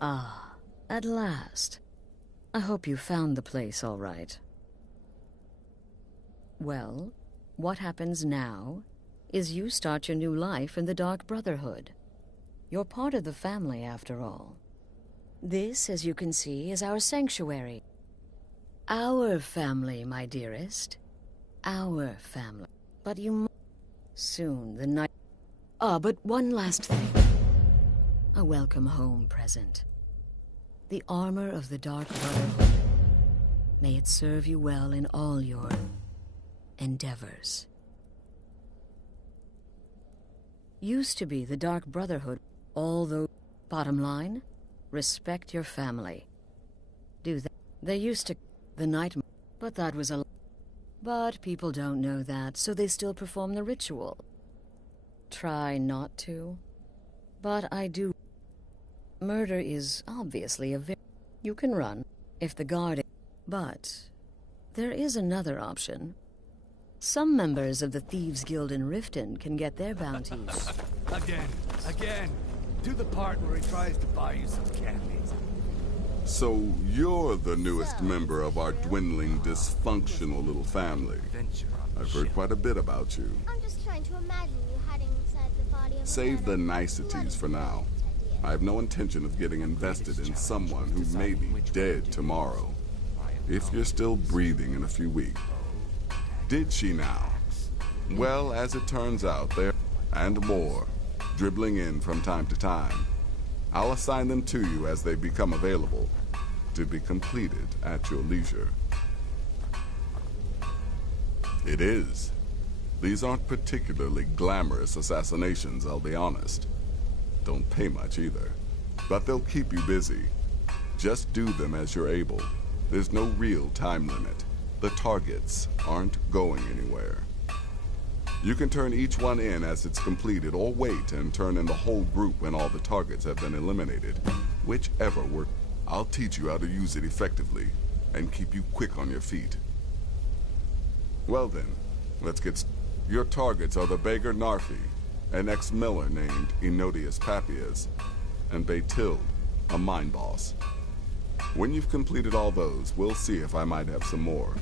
Ah, at last. I hope you found the place all right. Well, what happens now is you start your new life in the Dark Brotherhood. You're part of the family, after all. This, as you can see, is our sanctuary. Our family, my dearest. Our family. But you soon, the night... Ah, but one last thing. A welcome home present. The armor of the Dark Brotherhood. May it serve you well in all your endeavors. Used to be the Dark Brotherhood, although, bottom line, respect your family. Do that. They used to, the night, but that was a... But people don't know that, so they still perform the ritual. Try not to. But I do. Murder is obviously a very... You can run, if the guard... But there is another option. Some members of the Thieves' Guild in Riften can get their bounties. Again. Do the part where he tries to buy you some candy. So you're the newest member of our dwindling, dysfunctional little family. I've heard quite a bit about you. I'm just trying to imagine you hiding inside the body of Save the niceties for now. I have no intention of getting invested in someone who may be dead tomorrow. If you're still breathing in a few weeks. Did she now? Well, as it turns out, there and more, dribbling in from time to time. I'll assign them to you as they become available, to be completed at your leisure. It is. These aren't particularly glamorous assassinations, I'll be honest. Don't pay much either. But they'll keep you busy. Just do them as you're able. There's no real time limit. The targets aren't going anywhere. You can turn each one in as it's completed, or wait and turn in the whole group when all the targets have been eliminated. Whichever works. I'll teach you how to use it effectively, and keep you quick on your feet. Well then, let's get started. Your targets are the Beggar Narfi, an ex-miller named Enodius Papias, and Baytild, a mine boss. When you've completed all those, we'll see if I might have some more.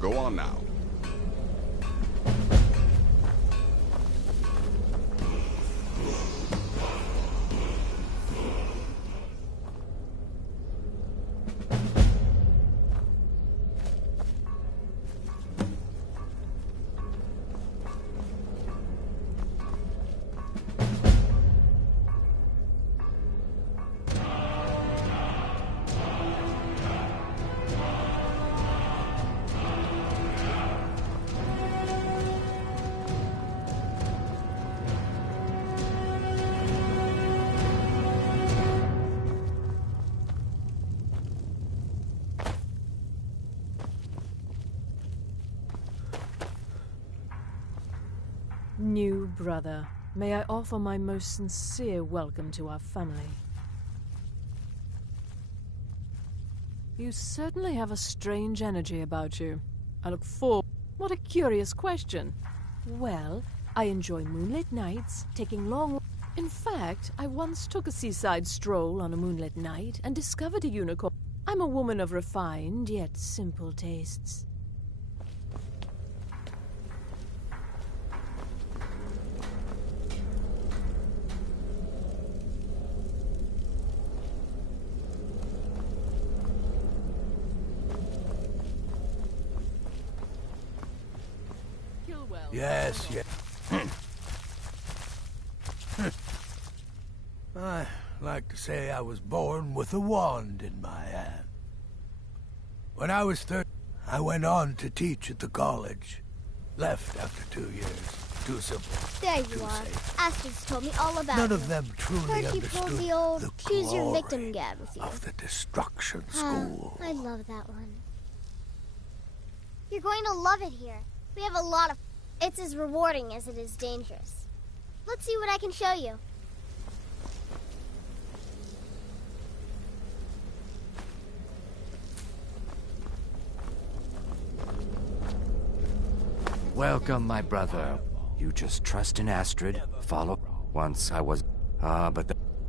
Go on now. New brother, may I offer my most sincere welcome to our family. You certainly have a strange energy about you. I look forward... What a curious question. Well, I enjoy moonlit nights, taking long... In fact, I once took a seaside stroll on a moonlit night and discovered a unicorn. I'm a woman of refined yet simple tastes. Yes. I like to say I was born with a wand in my hand. When I was 30, I went on to teach at the college. Left after 2 years. Too simple. There you are. Astrid's told me all about None you. of them truly Heard you pulled understood the old the choose your glory victim gag with you. of the destruction school. I love that one. You're going to love it here. We have a lot of... It's as rewarding as it is dangerous. Let's see what I can show you. Welcome, my brother. You just trust in Astrid, follow. Once I was... I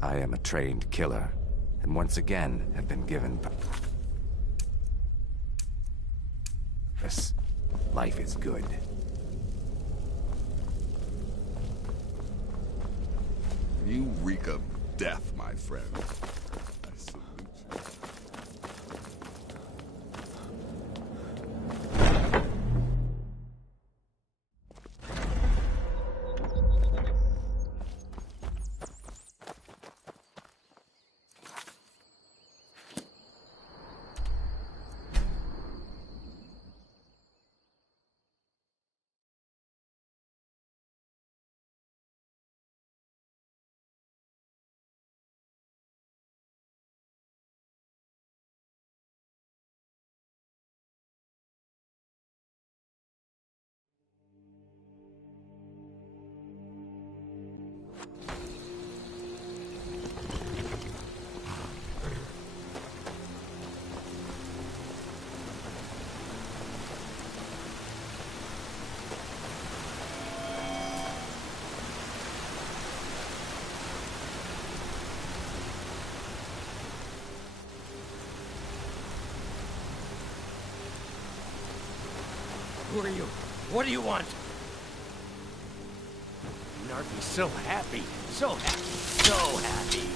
am a trained killer. And once again have been given... This life is good. You reek of death, my friend. I salute you. Who are you? What do you want? Narfi's so happy. So happy. So happy.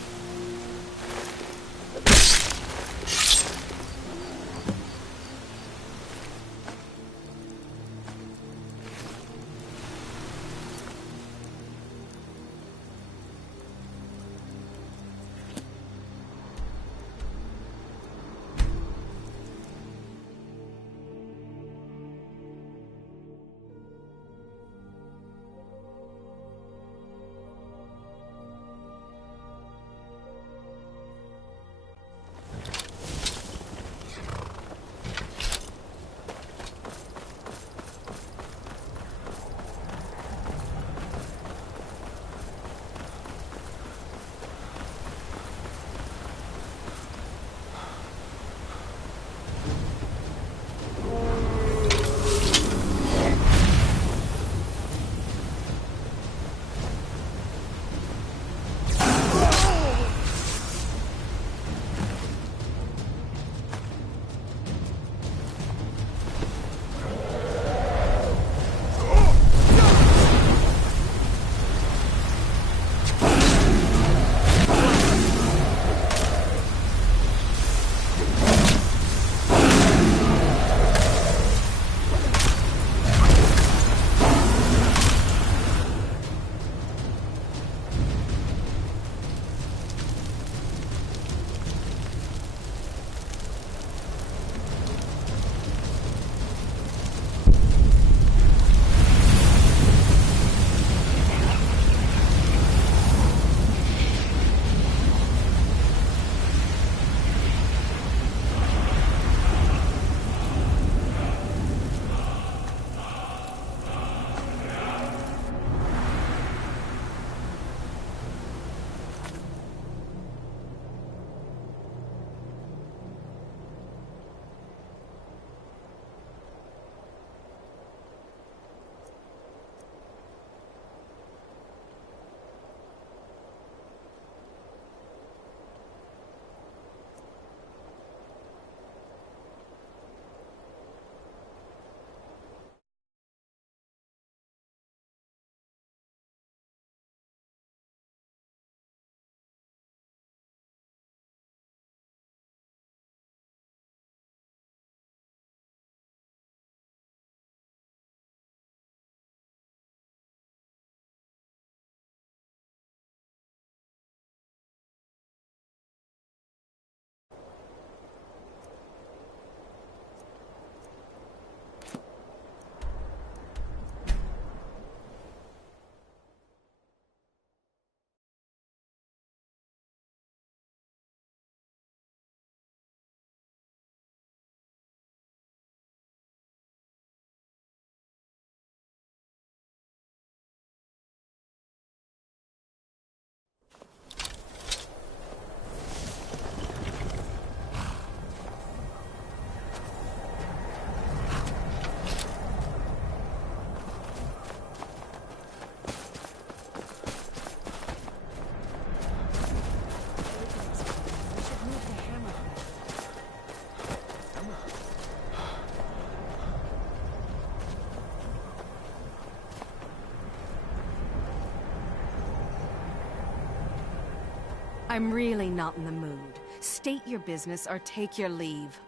I'm really not in the mood. State your business or take your leave.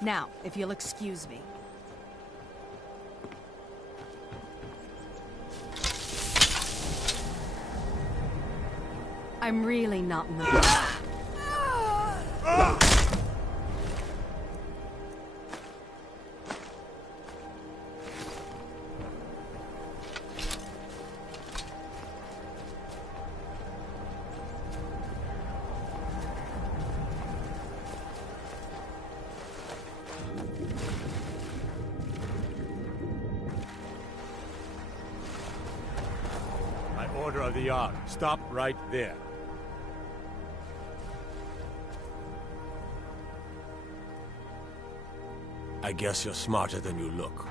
Now, if you'll excuse me. I'm really not in the mood. My order of the hour. Stop right there. I guess you're smarter than you look.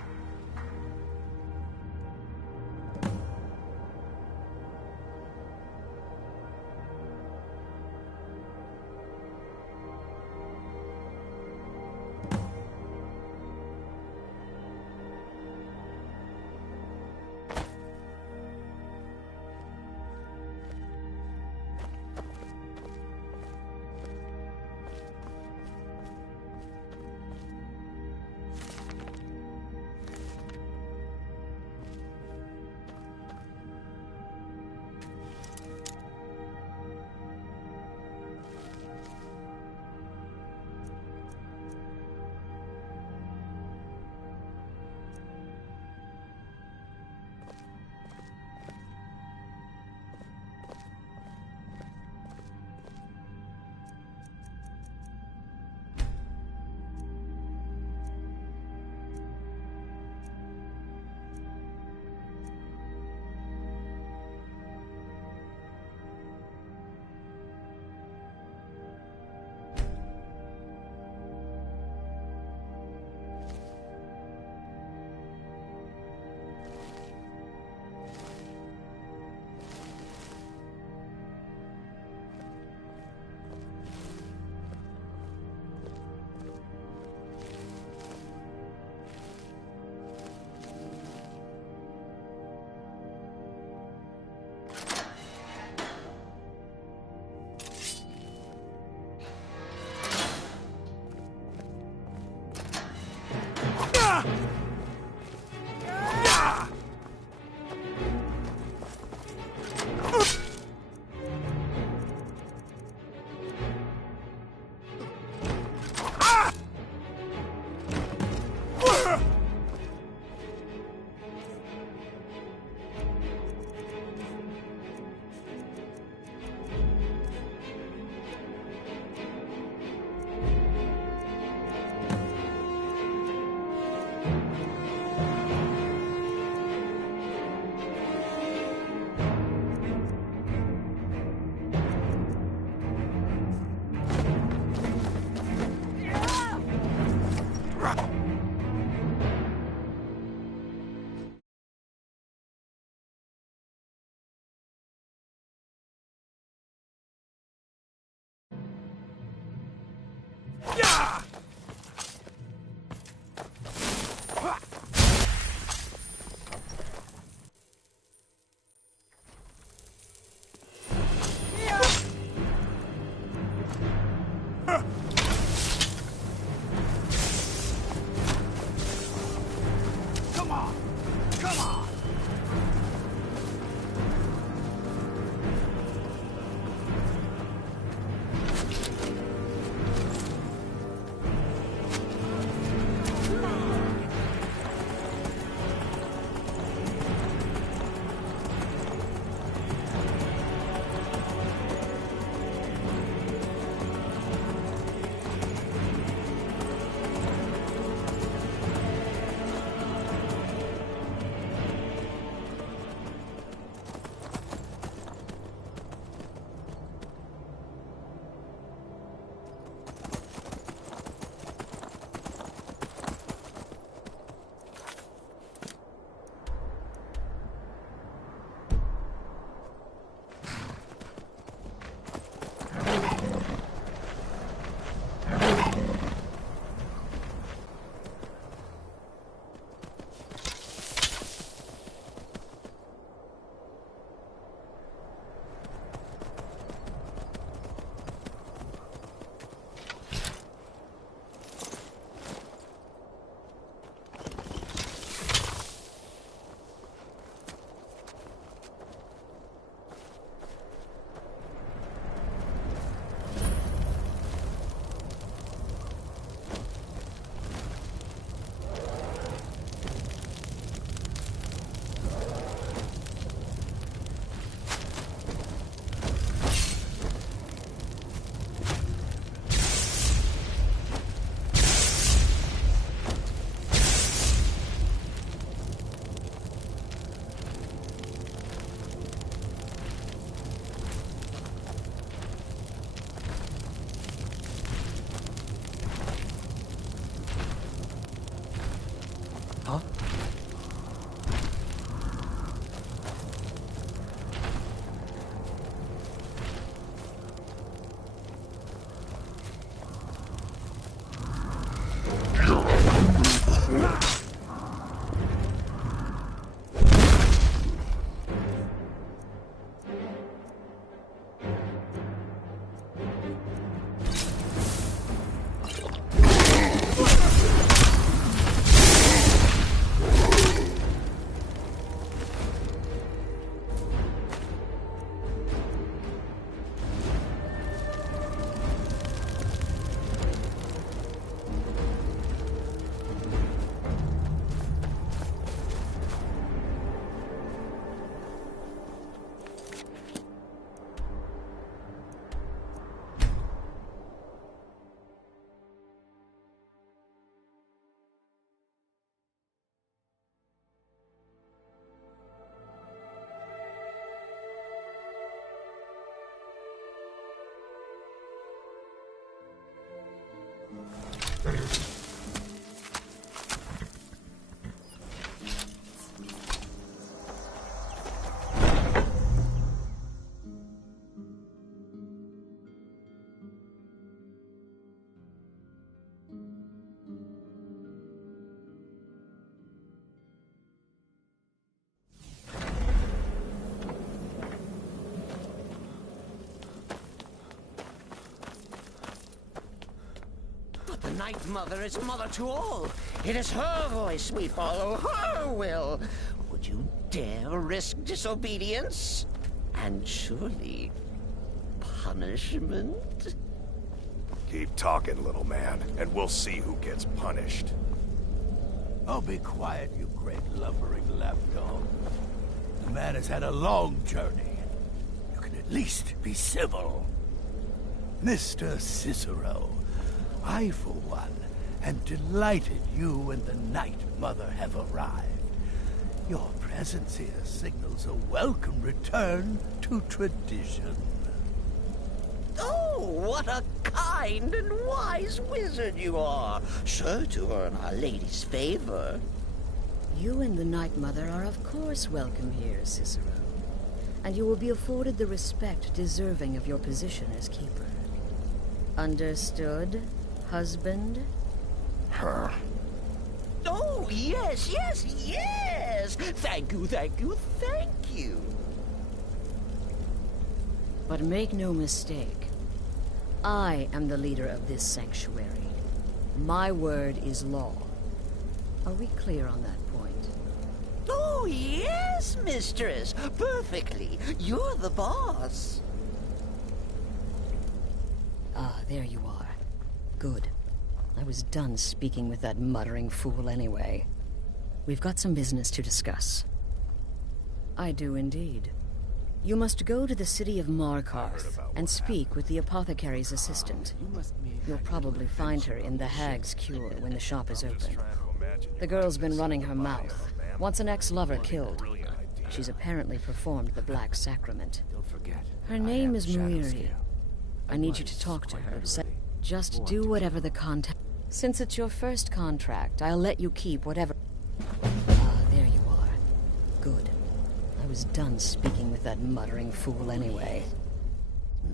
The Night Mother is mother to all. It is her voice we follow, her will. Would you dare risk disobedience? And surely punishment? Keep talking, little man, and we'll see who gets punished. Oh, be quiet, you great lumbering lapdog. The man has had a long journey. You can at least be civil. Mr. Cicero, I, for one, am delighted you and the Night Mother have arrived. Your presence here signals a welcome return to tradition. Oh, what a kind and wise wizard you are, sure to earn Our Lady's favor. You and the Night Mother are of course welcome here, Cicero. And you will be afforded the respect deserving of your position as keeper. Understood, husband? Her. Oh, yes, yes, yes! Thank you, thank you, thank you! But make no mistake, I am the leader of this sanctuary. My word is law. Are we clear on that point? Oh, yes, mistress! Perfectly! You're the boss! Ah, there you are. Good. I was done speaking with that muttering fool anyway. We've got some business to discuss. I do indeed. You must go to the city of Markarth and speak with the apothecary's assistant. You'll probably find her in the Hag's Cure when the shop is open. The girl's been running her mouth. Wants an ex-lover killed. She's apparently performed the Black Sacrament. Her name is Muiri. I need you to talk to her. Just do whatever the contract... Since it's your first contract, I'll let you keep whatever... Ah, there you are. Good. I was done speaking with that muttering fool anyway.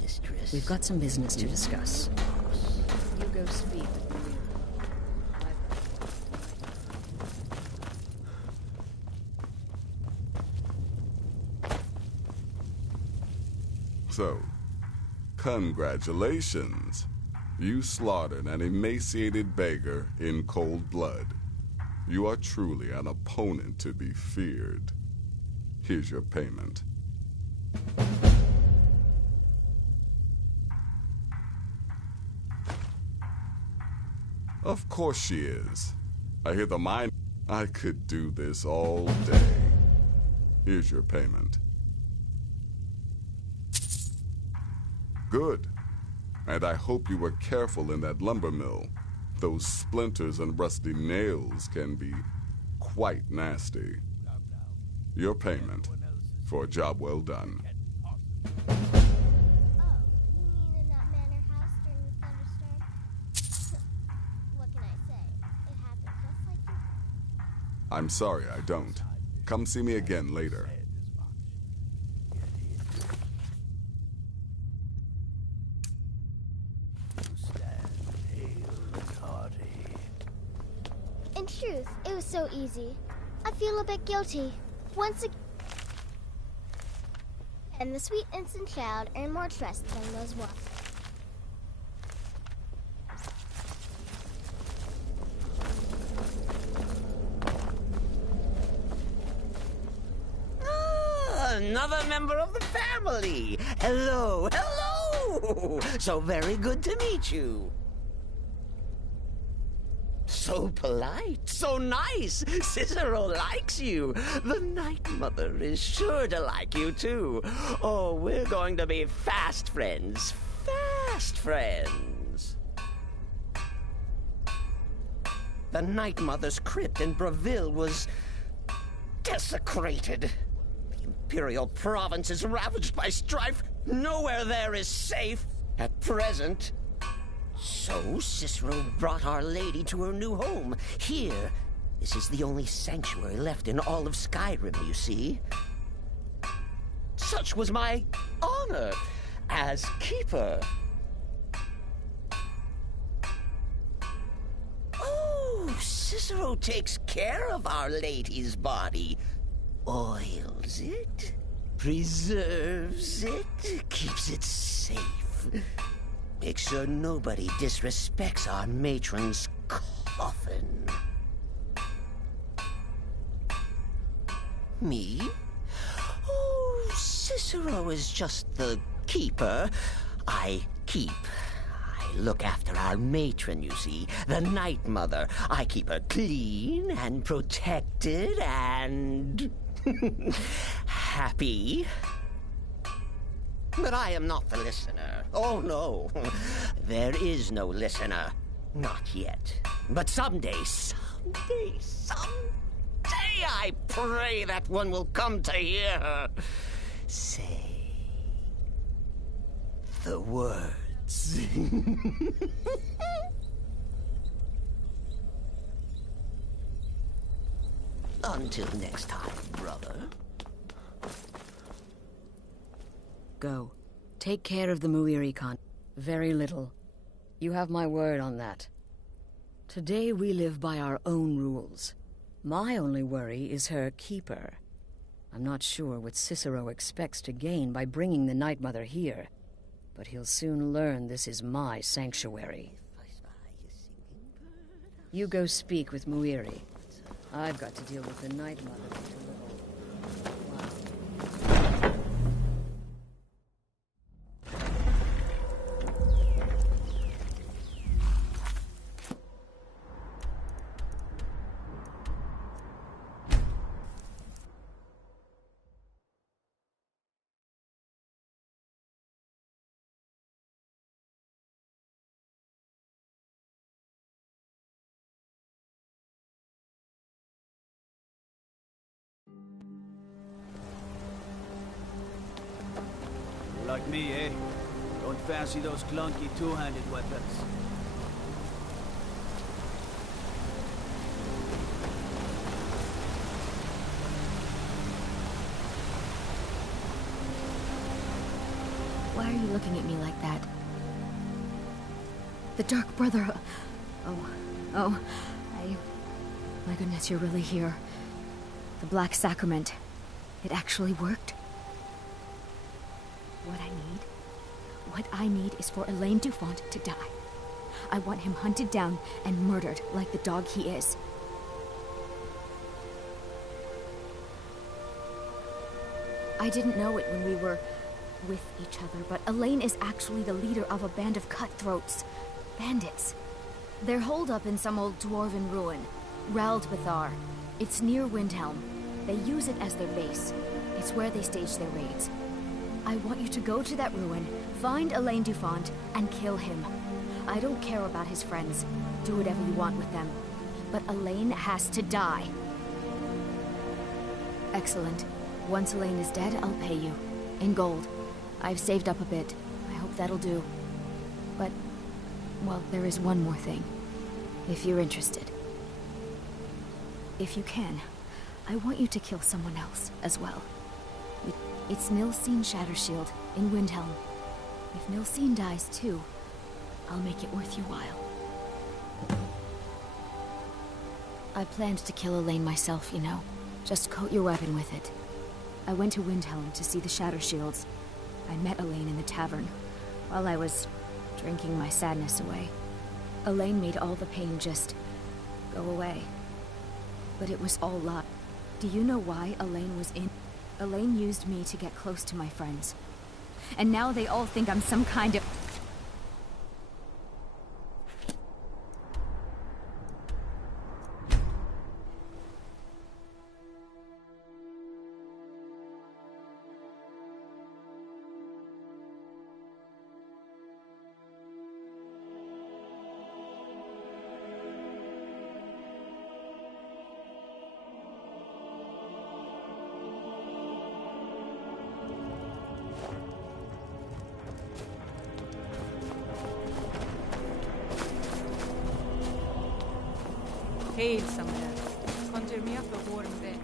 Mistress. We've got some business to discuss. You go speak with Muiri. So, congratulations. You slaughtered an emaciated beggar in cold blood. You are truly an opponent to be feared. Here's your payment. Of course she is. I hear the mine. I could do this all day. Here's your payment. Good. And I hope you were careful in that lumber mill. Those splinters and rusty nails can be quite nasty. Your payment for a job well done. Oh, you mean in that manor house during the thunderstorm? What can I say? It happened just like you said. I'm sorry I don't. Come see me again later. In truth, it was so easy. I feel a bit guilty. Once again... And the sweet innocent child earned more trust than those what. Ah, another member of the family! Hello, hello! So very good to meet you. So polite, so nice. Cicero likes you. The Night Mother is sure to like you, too. Oh, we're going to be fast friends. Fast friends. The Night Mother's crypt in Breville was desecrated. The Imperial province is ravaged by strife. Nowhere there is safe at present. So Cicero brought Our Lady to her new home. Here, this is the only sanctuary left in all of Skyrim, you see. Such was my honor as keeper. Oh, Cicero takes care of Our Lady's body. Oils it, preserves it, keeps it safe. Makes sure nobody disrespects our matron's coffin. Me? Oh, Cicero is just the keeper. I keep. I look after our matron, you see, the Night Mother. I keep her clean and protected and happy. But I am not the listener. Oh, no. There is no listener. Not yet. But someday, I pray that one will come to hear her say the words. Until next time, brother. Go. Take care of the Muiricon. Very little. You have my word on that. Today we live by our own rules. My only worry is her keeper. I'm not sure what Cicero expects to gain by bringing the Night Mother here, but he'll soon learn this is my sanctuary. You go speak with Muiri. I've got to deal with the Night Mother too little. Wow. Like me, eh? Don't fancy those clunky two-handed weapons. Why are you looking at me like that? The Dark Brother... My goodness, you're really here. The Black Sacrament. It actually worked? What I need is for Elaine Dufont to die. I want him hunted down and murdered like the dog he is. I didn't know it when we were with each other, but Elaine is actually the leader of a band of cutthroats. Bandits. They're holed up in some old dwarven ruin. Raldbathar. It's near Windhelm. They use it as their base. It's where they stage their raids. I want you to go to that ruin, find Elaine Dufont, and kill him. I don't care about his friends. Do whatever you want with them. But Elaine has to die. Excellent. Once Elaine is dead, I'll pay you. In gold. I've saved up a bit. I hope that'll do. But, well, there is one more thing. If you're interested. If you can, I want you to kill someone else as well. It's Nilsine Shattershield in Windhelm. If Nilsine dies too, I'll make it worth your while. I planned to kill Elaine myself, you know. Just coat your weapon with it. I went to Windhelm to see the Shattershields. I met Elaine in the tavern, while I was drinking my sadness away. Elaine made all the pain just go away. But it was all lie. Do you know why Elaine was in? Elaine used me to get close to my friends. And now they all think I'm some kind of... cave somewhere. Conjure me up a warm bed.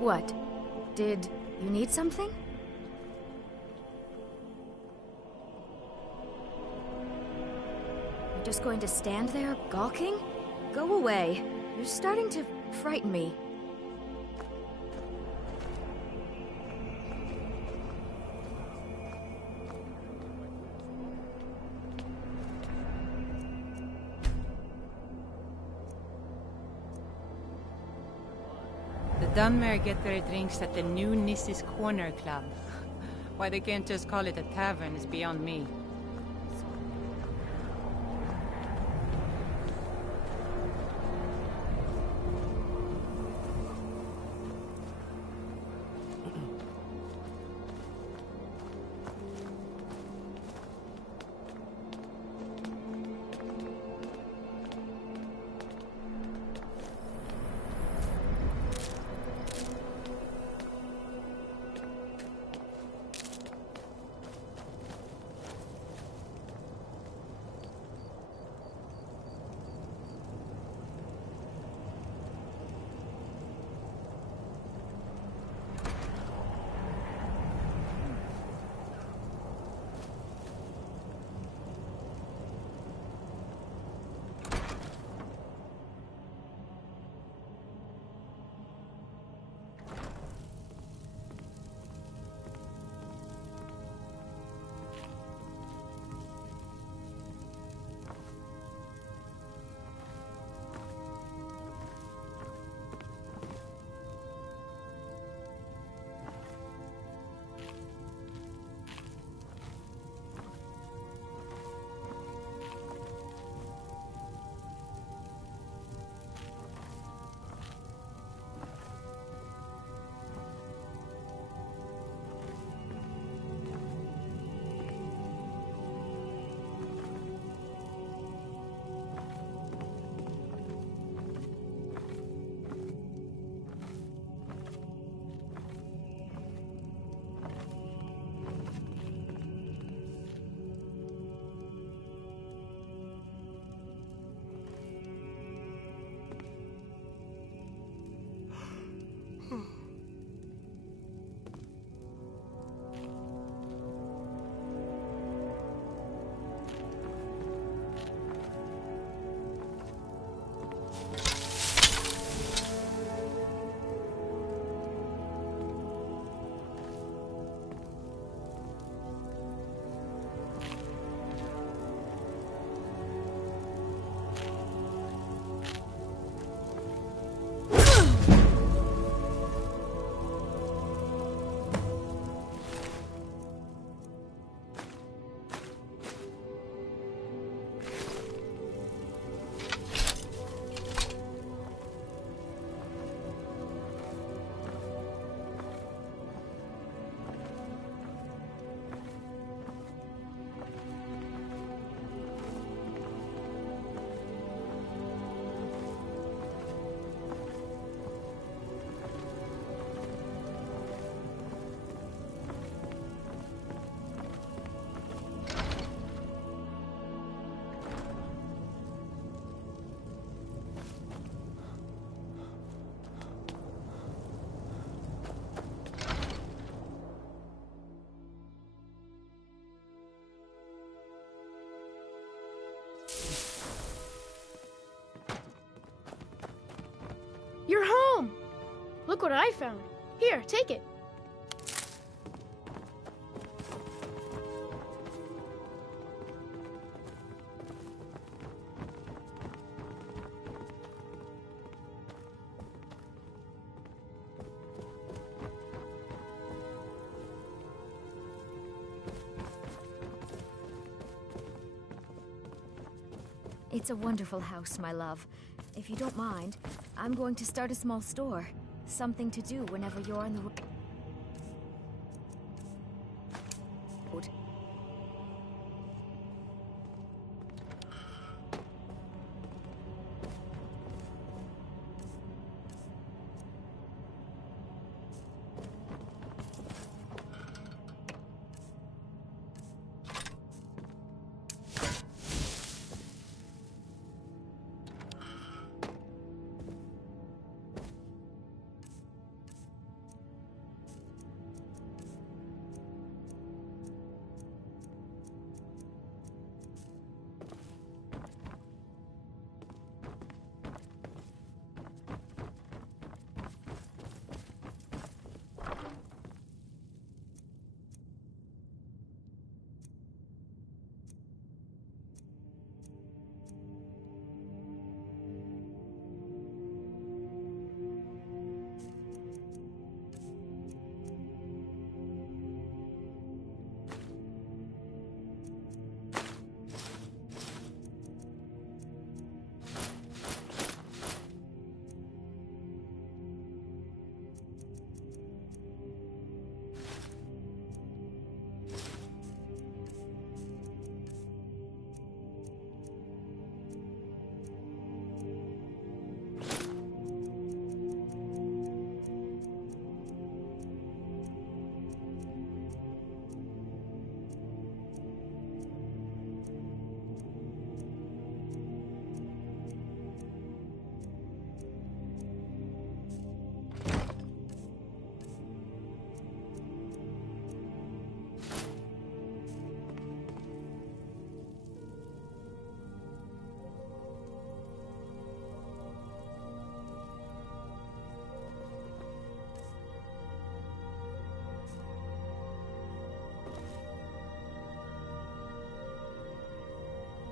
What? Did you need something? You're just going to stand there, gawking? Go away. You're starting to frighten me. The Dunmer get their drinks at the new Nissa's Corner Club. Why they can't just call it a tavern is beyond me. You're home! Look what I found. Here, take it. It's a wonderful house, my love. If you don't mind, I'm going to start a small store. Something to do whenever you're on the road.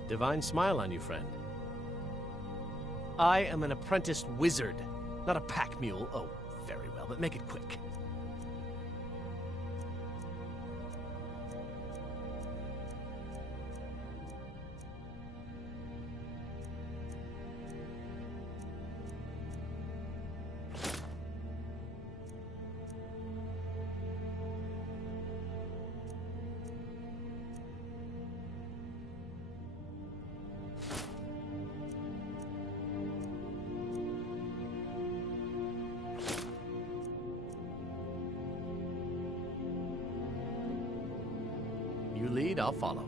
Divine smile on you, friend. I am an apprenticed wizard, not a pack mule. Oh, very well, but make it quick. You lead, I'll follow.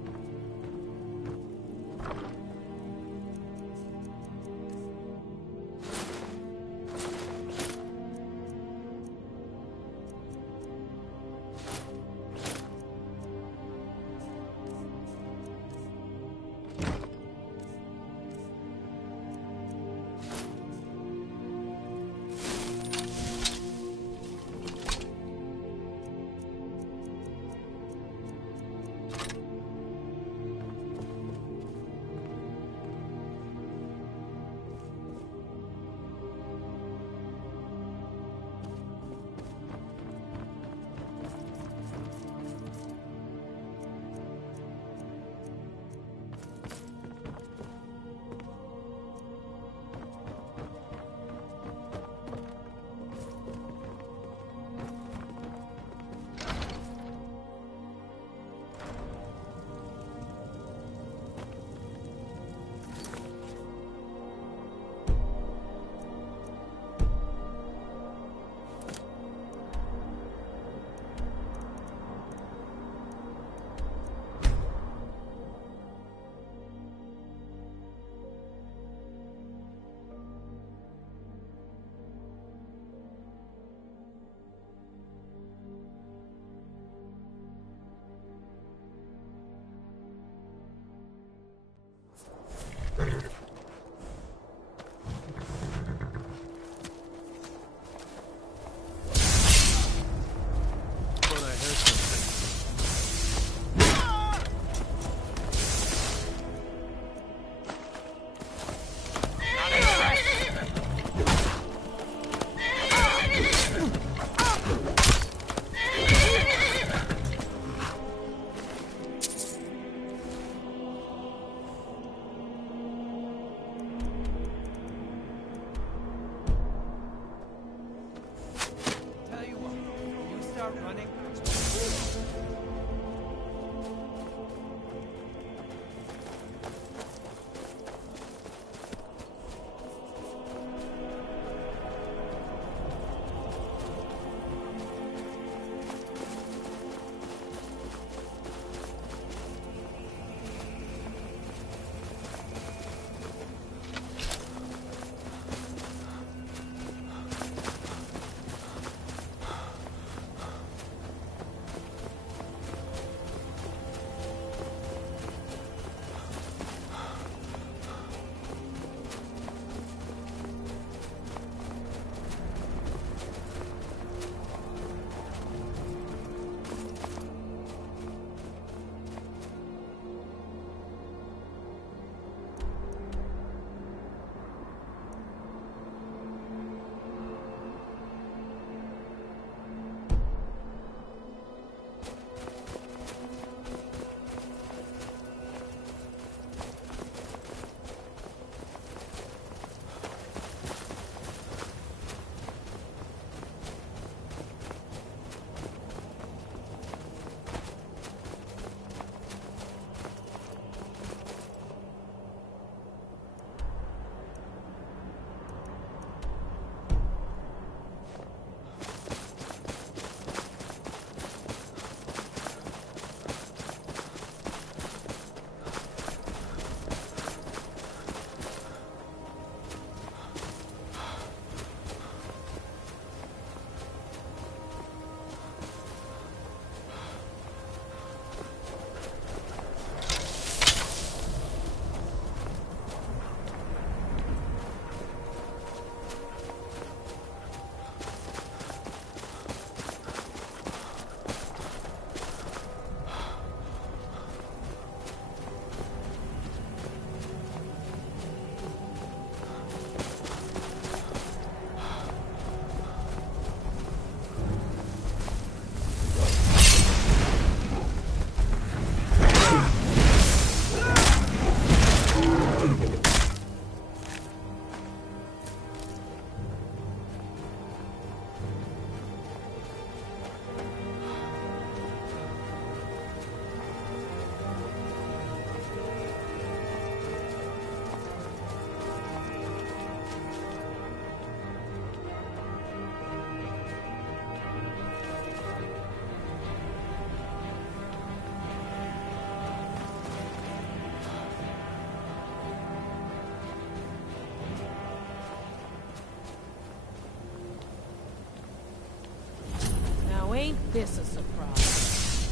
this a surprise?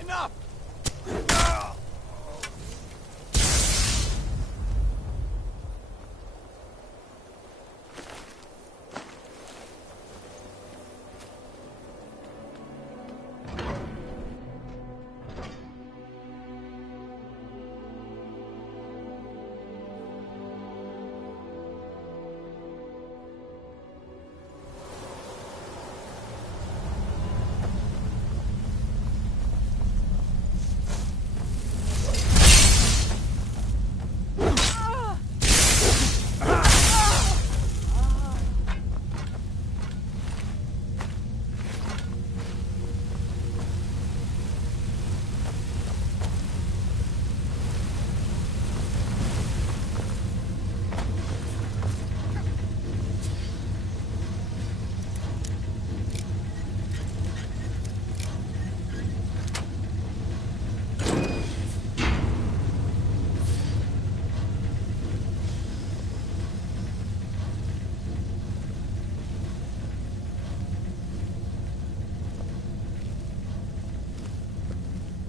Enough!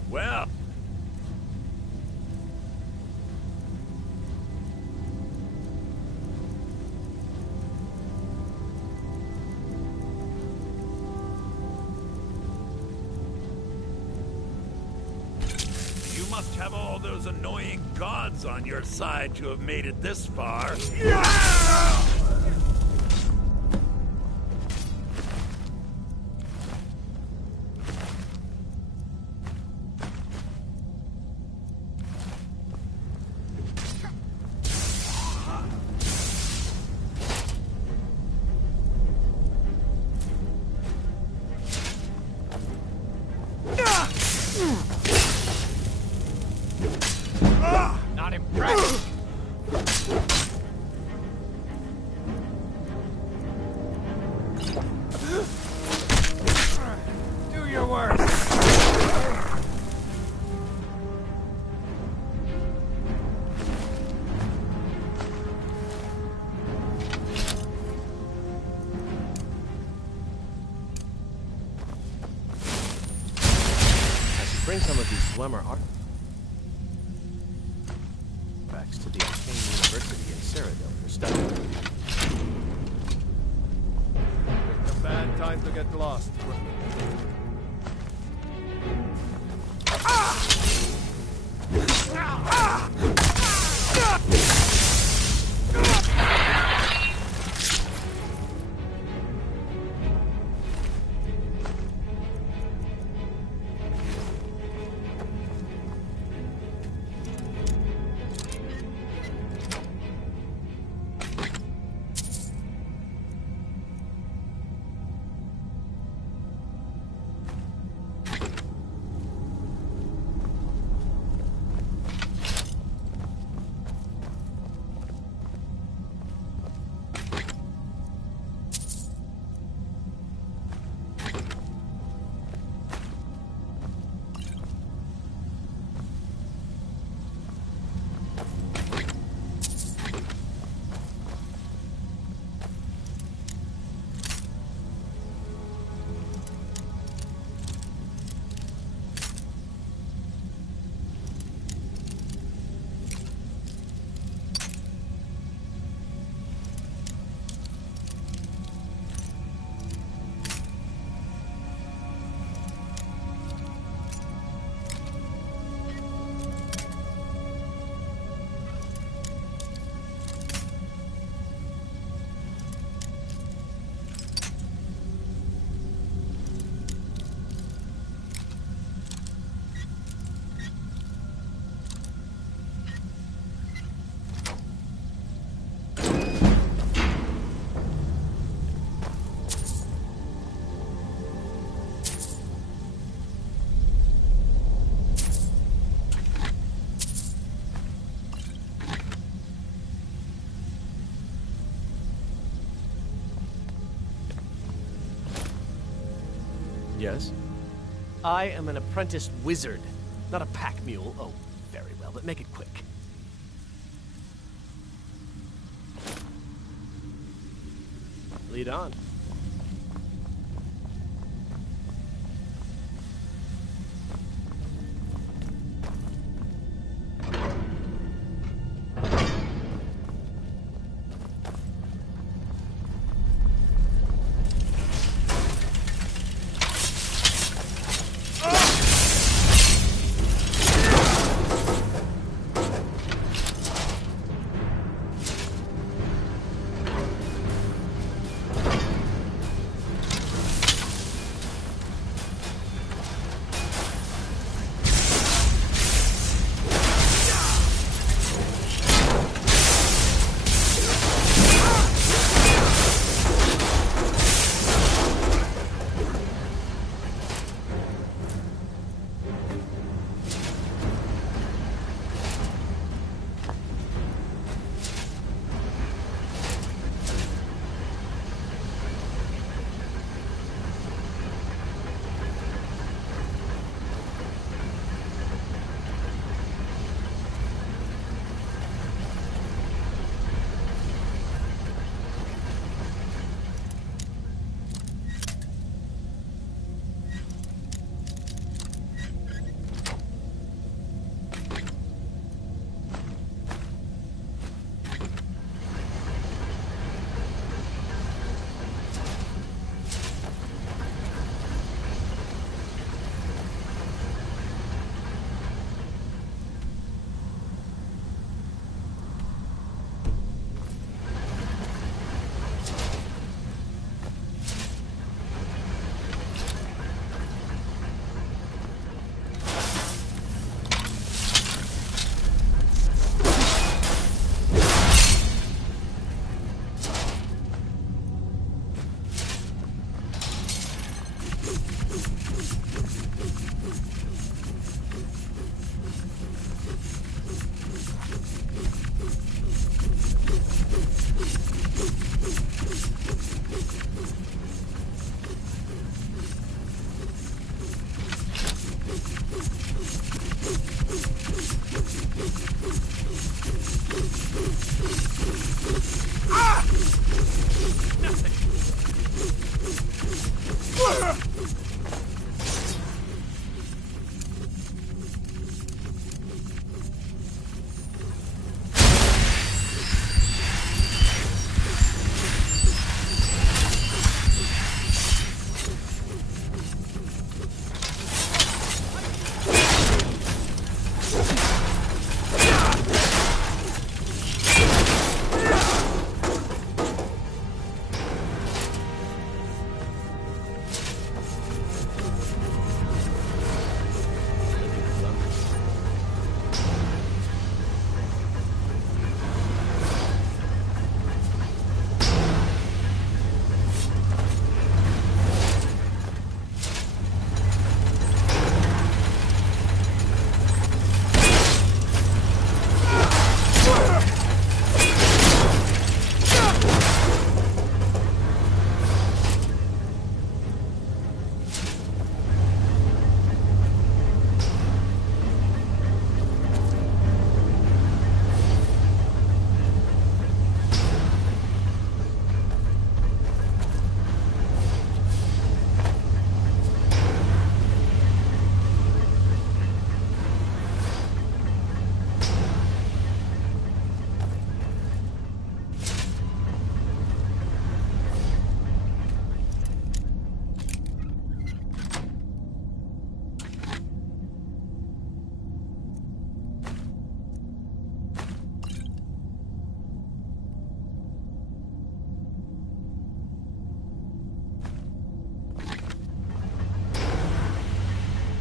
Well... You must have all those annoying gods on your side to have made it this far. Not impressed. Do your worst! I should bring some of these Swimmer artifacts to the Arcane University in Cyrodiil for study. It's a bad time to get lost. Yes? I am an apprenticed wizard, not a pack mule. Oh, very well, but make it quick. Lead on.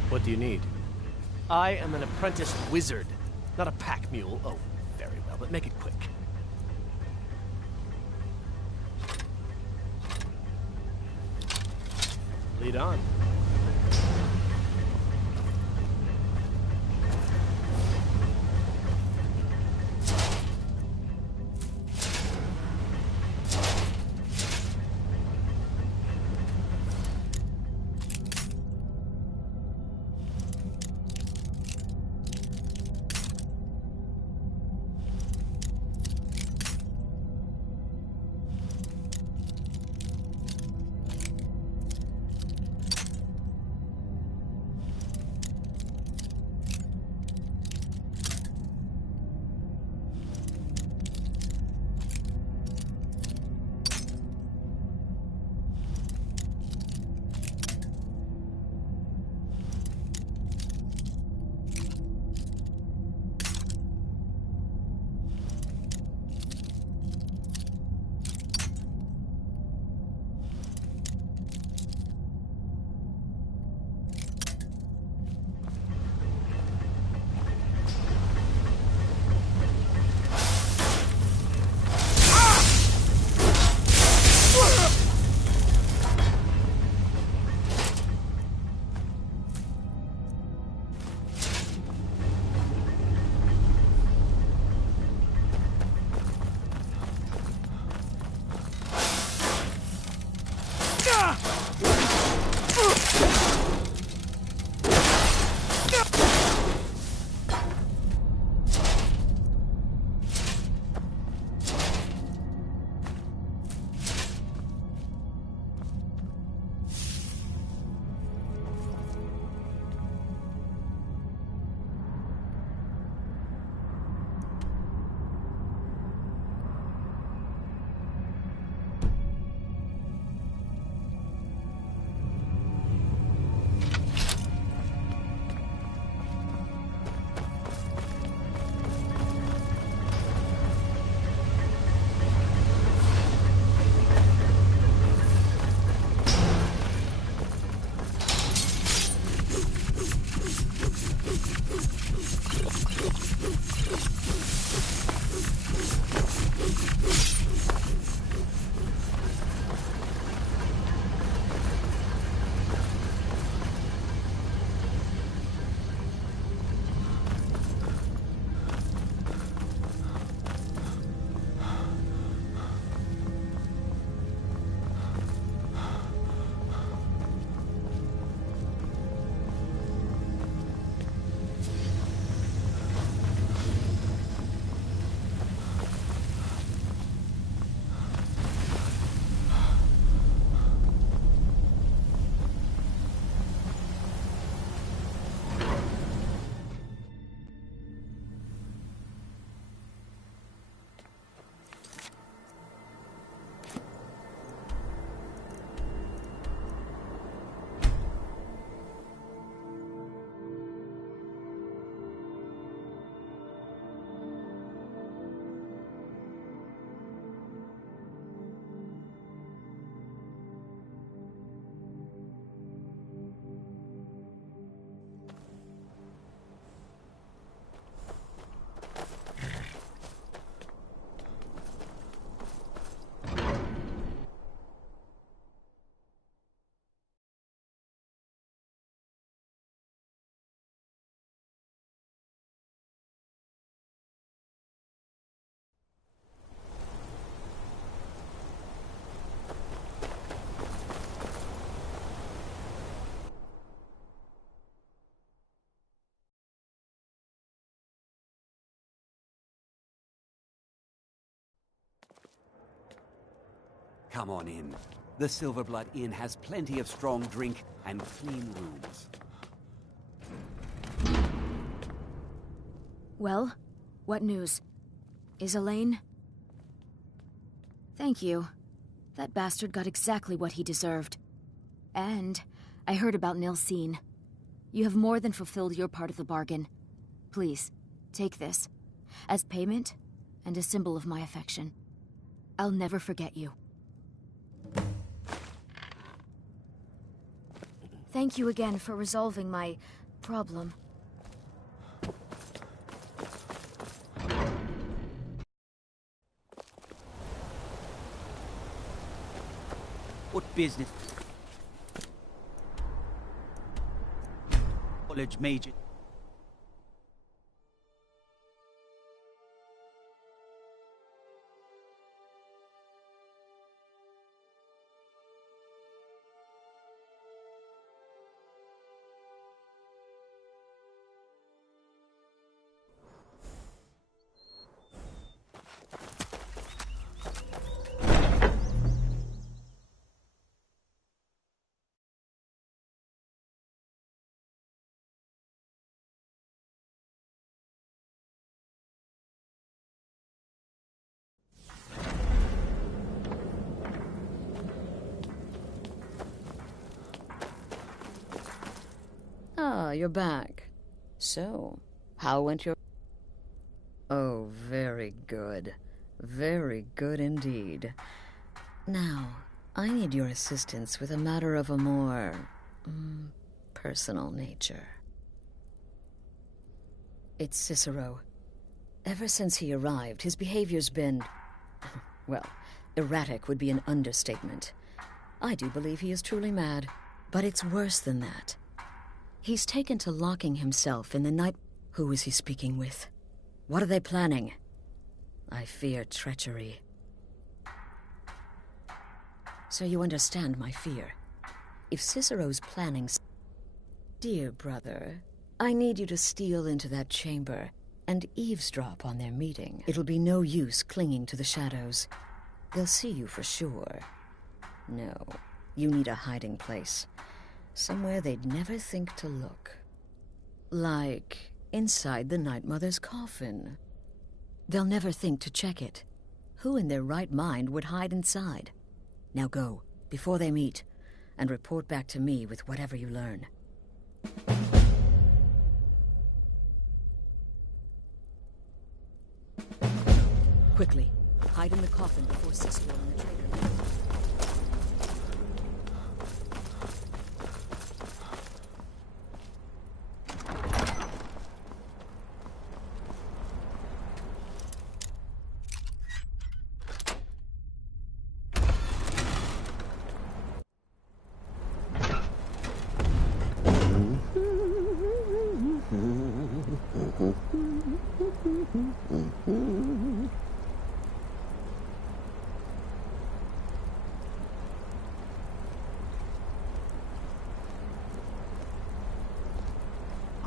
What do you need? I am an apprentice wizard, not a pack mule. Oh, very well, but make it quick. Lead on. Come on in. The Silverblood Inn has plenty of strong drink and clean rooms. Well, what news? Is Elaine? Thank you. That bastard got exactly what he deserved. And I heard about Nilsine. You have more than fulfilled your part of the bargain. Please, take this. As payment, and a symbol of my affection. I'll never forget you. Thank you again for resolving my problem. What business? College major. Ah, you're back. So, how went your... Oh, very good. Very good indeed. Now, I need your assistance with a matter of a more... personal nature. It's Cicero. Ever since he arrived, his behavior's been... well, erratic would be an understatement. I do believe he is truly mad, but it's worse than that. He's taken to locking himself in the night... Who is he speaking with? What are they planning? I fear treachery. So you understand my fear. If Cicero's planning... Dear brother, I need you to steal into that chamber and eavesdrop on their meeting. It'll be no use clinging to the shadows. They'll see you for sure. No, you need a hiding place. Somewhere they'd never think to look. Like inside the Night Mother's coffin. They'll never think to check it. Who in their right mind would hide inside? Now go, before they meet, and report back to me with whatever you learn. Quickly, hide in the coffin before Cicero and the traitor.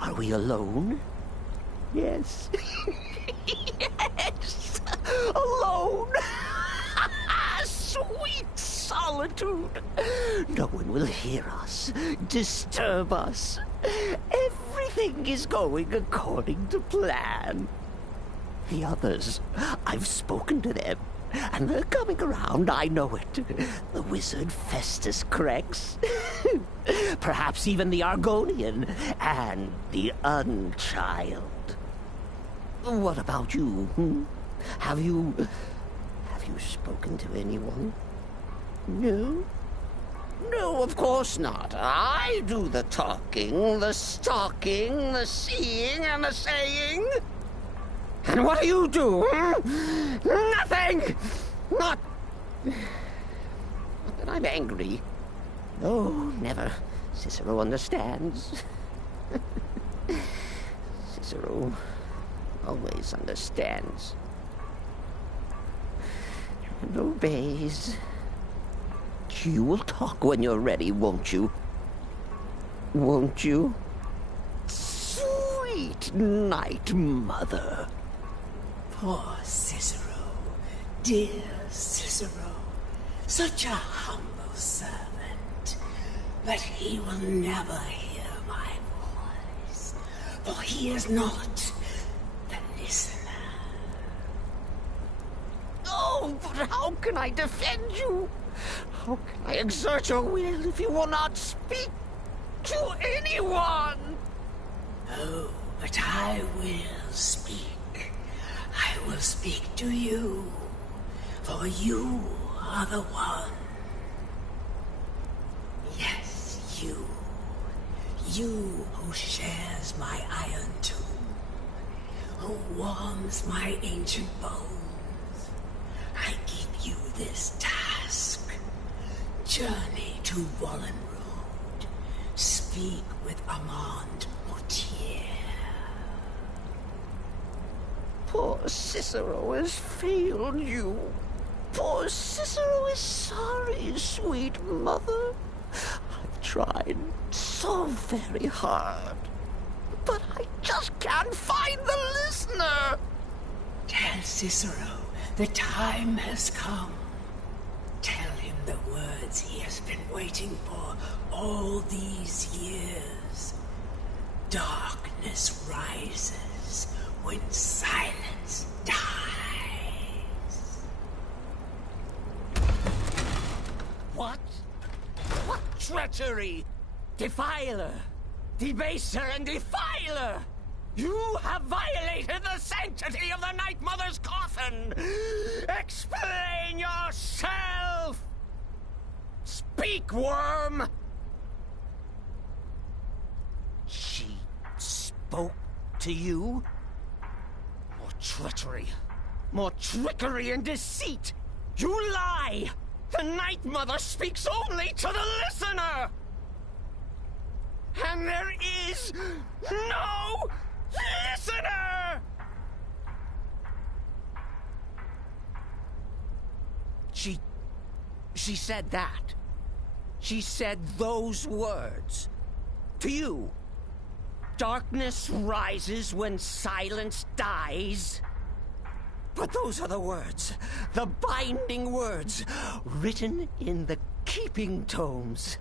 Are we alone? Yes. Yes! Alone! Sweet solitude! No one will hear us, disturb us. Everything is going according to plan. The others, I've spoken to them, and they're coming around, I know it. The wizard Festus Crex. Perhaps even the Argonian, and the Unchild. What about you? Have you spoken to anyone? No? No, of course not. I do the talking, the stalking, the seeing, and the saying. And what do you do? Nothing! Not that I'm angry. No, never. Cicero understands. Cicero always understands. And obeys. You will talk when you're ready, won't you? Won't you? Sweet Night Mother. Poor Cicero. Dear Cicero. Such a humble servant, but he will never hear my voice, for he is not the listener. Oh, but how can I defend you? How can I exert your will if you will not speak to anyone? Oh, but I will speak. I will speak to you, for you are the one. Yes, you. You who shares my iron tomb, who warms my ancient bones. I give you this task. Journey to Wallenrood. Speak with Armand Mortier. Poor Cicero has failed you. Poor Cicero is sorry, sweet mother. I've tried so very hard, but I just can't find the listener. Tell Cicero the time has come. Tell him the words he has been waiting for all these years. Darkness rises when silence dies. What? What treachery? Defiler! Debaser and defiler! You have violated the sanctity of the Night Mother's coffin! Explain yourself! Speak, worm! She spoke to you? More treachery. More trickery and deceit! You lie! The Night Mother speaks only to the listener! And there is no listener! She said that. She said those words. To you. Darkness rises when silence dies. But those are the words, the binding words, written in the keeping tomes.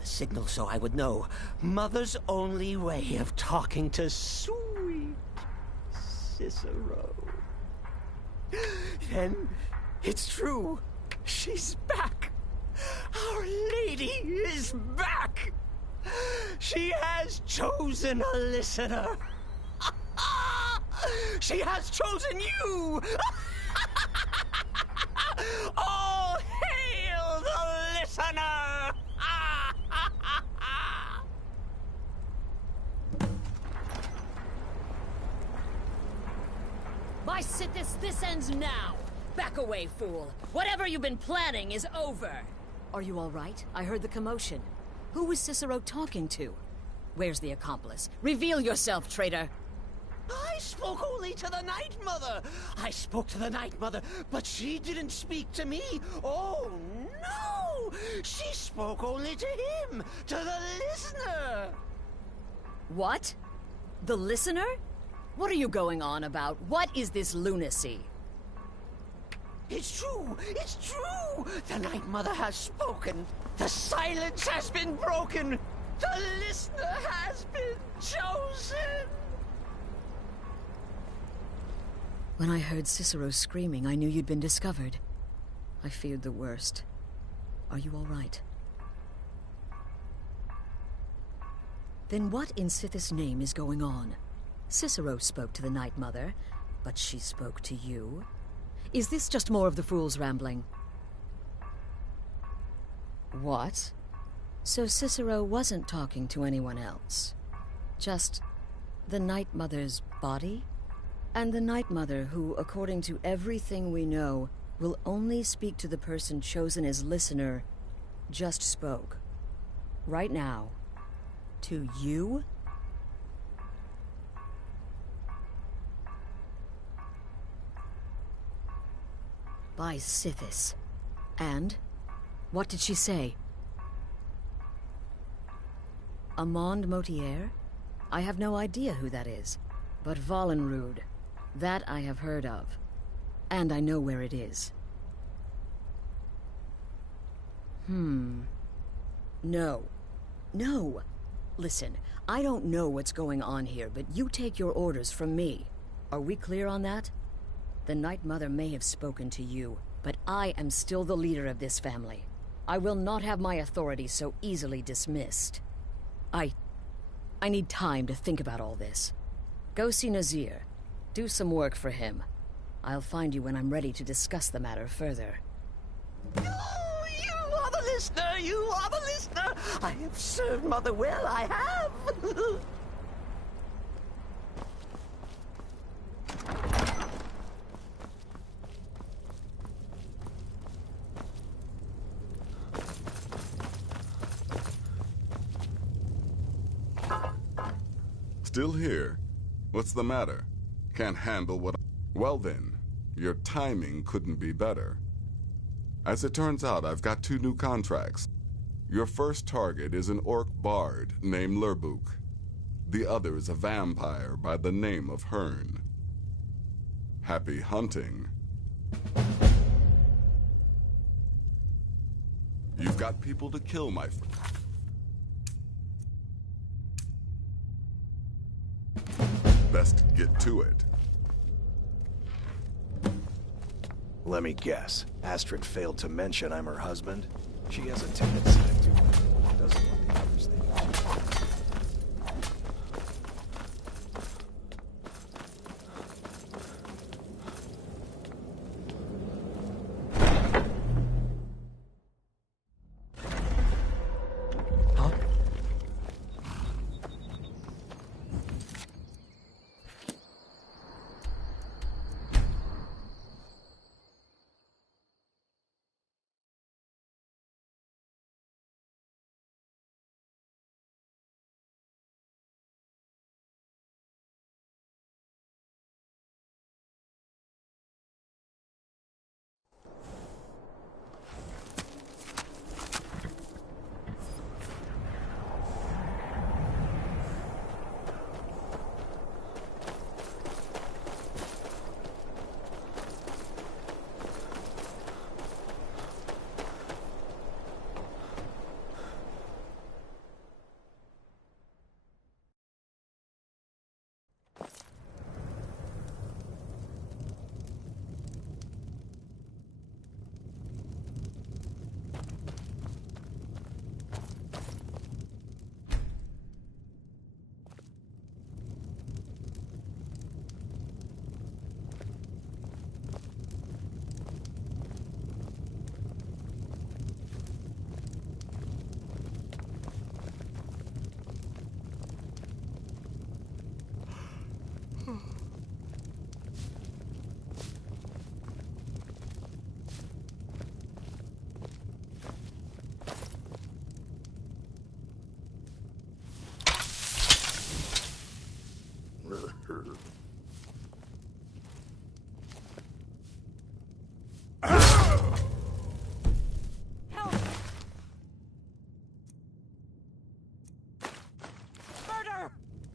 The signal so I would know. Mother's only way of talking to sweet Cicero. Then it's true. She's back. Our Lady is back. She has chosen a listener. She has chosen you! All hail the listener! By Sithis, this ends now! Back away, fool! Whatever you've been planning is over! Are you all right? I heard the commotion. Who was Cicero talking to? Where's the accomplice? Reveal yourself, traitor! I spoke only to the Night Mother! I spoke to the Night Mother, but she didn't speak to me! Oh, no! She spoke only to him! To the listener! What? The listener? What are you going on about? What is this lunacy? It's true! It's true! The Night Mother has spoken! The silence has been broken! The listener has been chosen! When I heard Cicero screaming, I knew you'd been discovered. I feared the worst. Are you all right? Then what in Sithis' name is going on? Cicero spoke to the Night Mother, but she spoke to you? Is this just more of the fool's rambling? What? So Cicero wasn't talking to anyone else? Just the Night Mother's body? And the Night Mother who, according to everything we know, will only speak to the person chosen as listener, just spoke. Right now. To you? By Sithis. And? What did she say? Armand Mortier? I have no idea who that is. But Wallenrood. That I have heard of. And I know where it is. No. No! Listen, I don't know what's going on here, but you take your orders from me. Are we clear on that? The Night Mother may have spoken to you, but I am still the leader of this family. I will not have my authority so easily dismissed. I need time to think about all this. Go see Nazir. Do some work for him. I'll find you when I'm ready to discuss the matter further. Oh, you are the listener! You are the listener! I have served Mother well, I have! Still here? What's the matter? Can't handle what... Well then, your timing couldn't be better. As it turns out, I've got 2 new contracts. Your first target is an orc bard named Lerbuk. The other is a vampire by the name of Hearn. Happy hunting. You've got people to kill, my friend. Best get to it. Let me guess. Astrid failed to mention I'm her husband. She has a tendency to do that. Doesn't want the others thinking.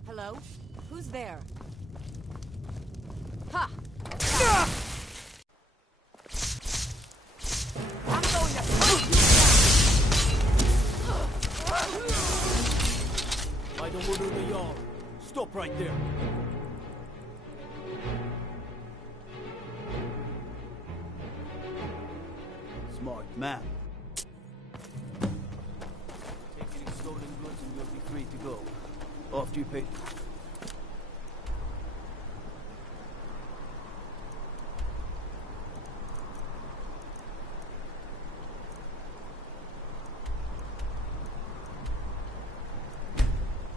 Hello? Who's there? Ha! I'm going to put you down! By the wood of the yard. Stop right there. Smart man. Take any stolen goods and you'll be free to go. After you pay...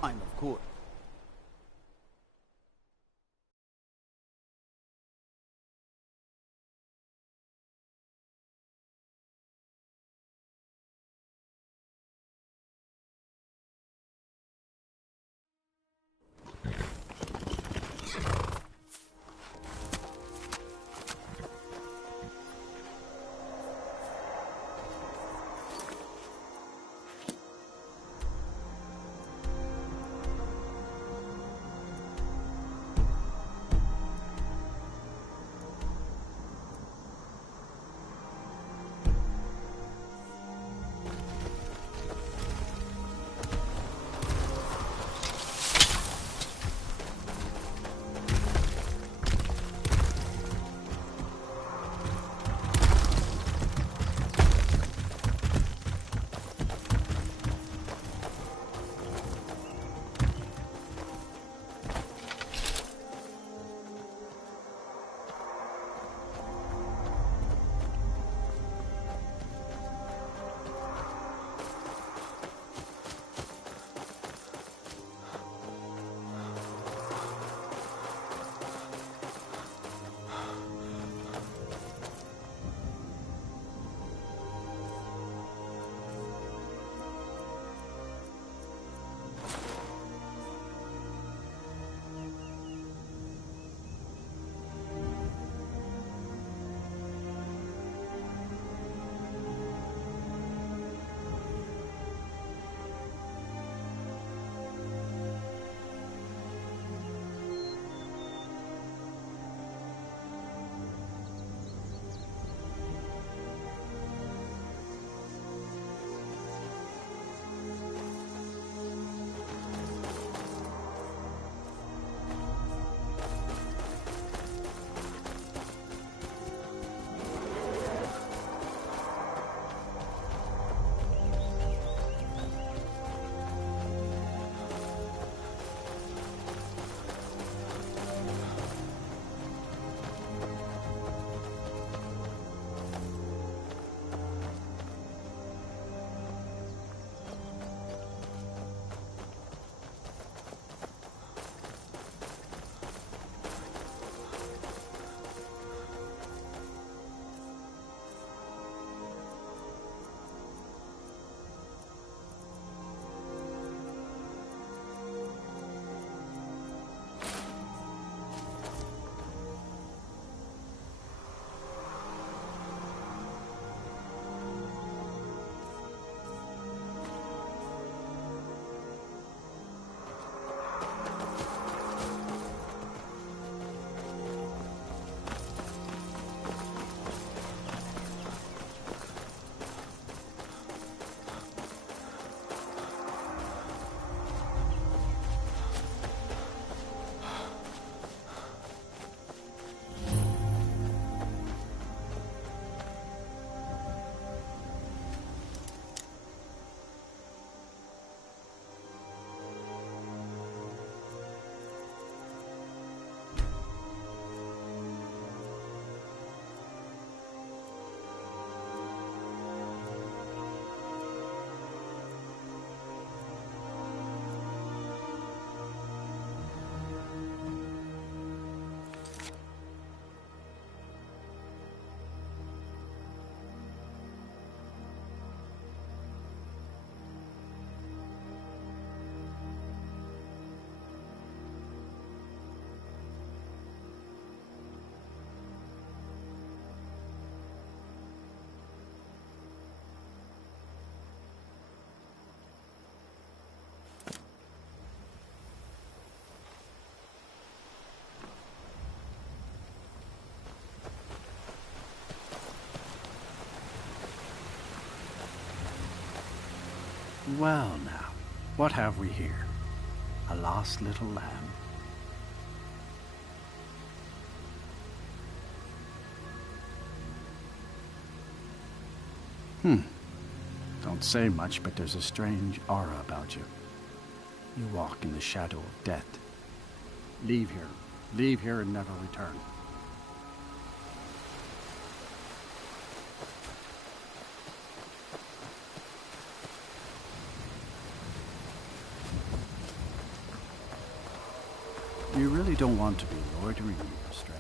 I'm of course. Well now, what have we here? A lost little lamb. Don't say much, but there's a strange aura about you. You walk in the shadow of death. Leave here and never return. You really don't want to be loitering here, stranger.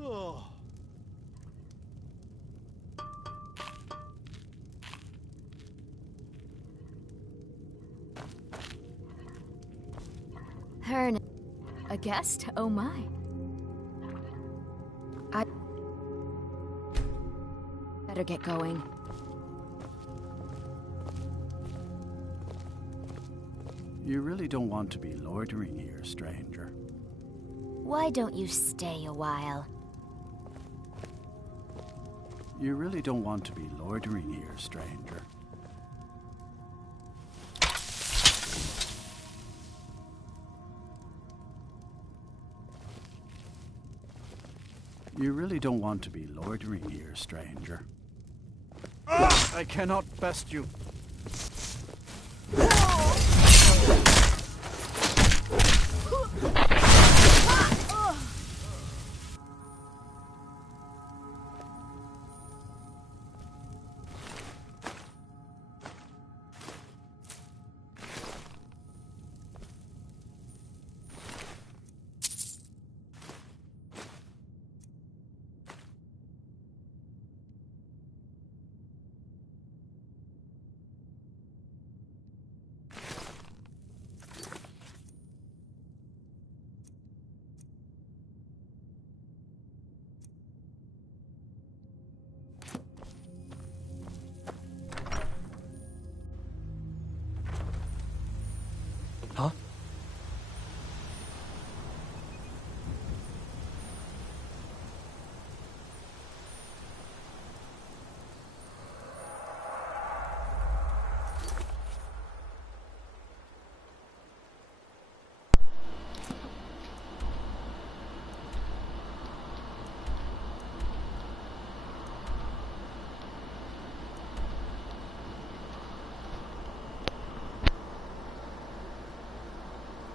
Oh. Hearn. A guest? Oh my. I better get going. You really don't want to be loitering here, stranger. Why don't you stay a while? You really don't want to be loitering here, stranger. You really don't want to be loitering here, stranger. I cannot best you. Huh?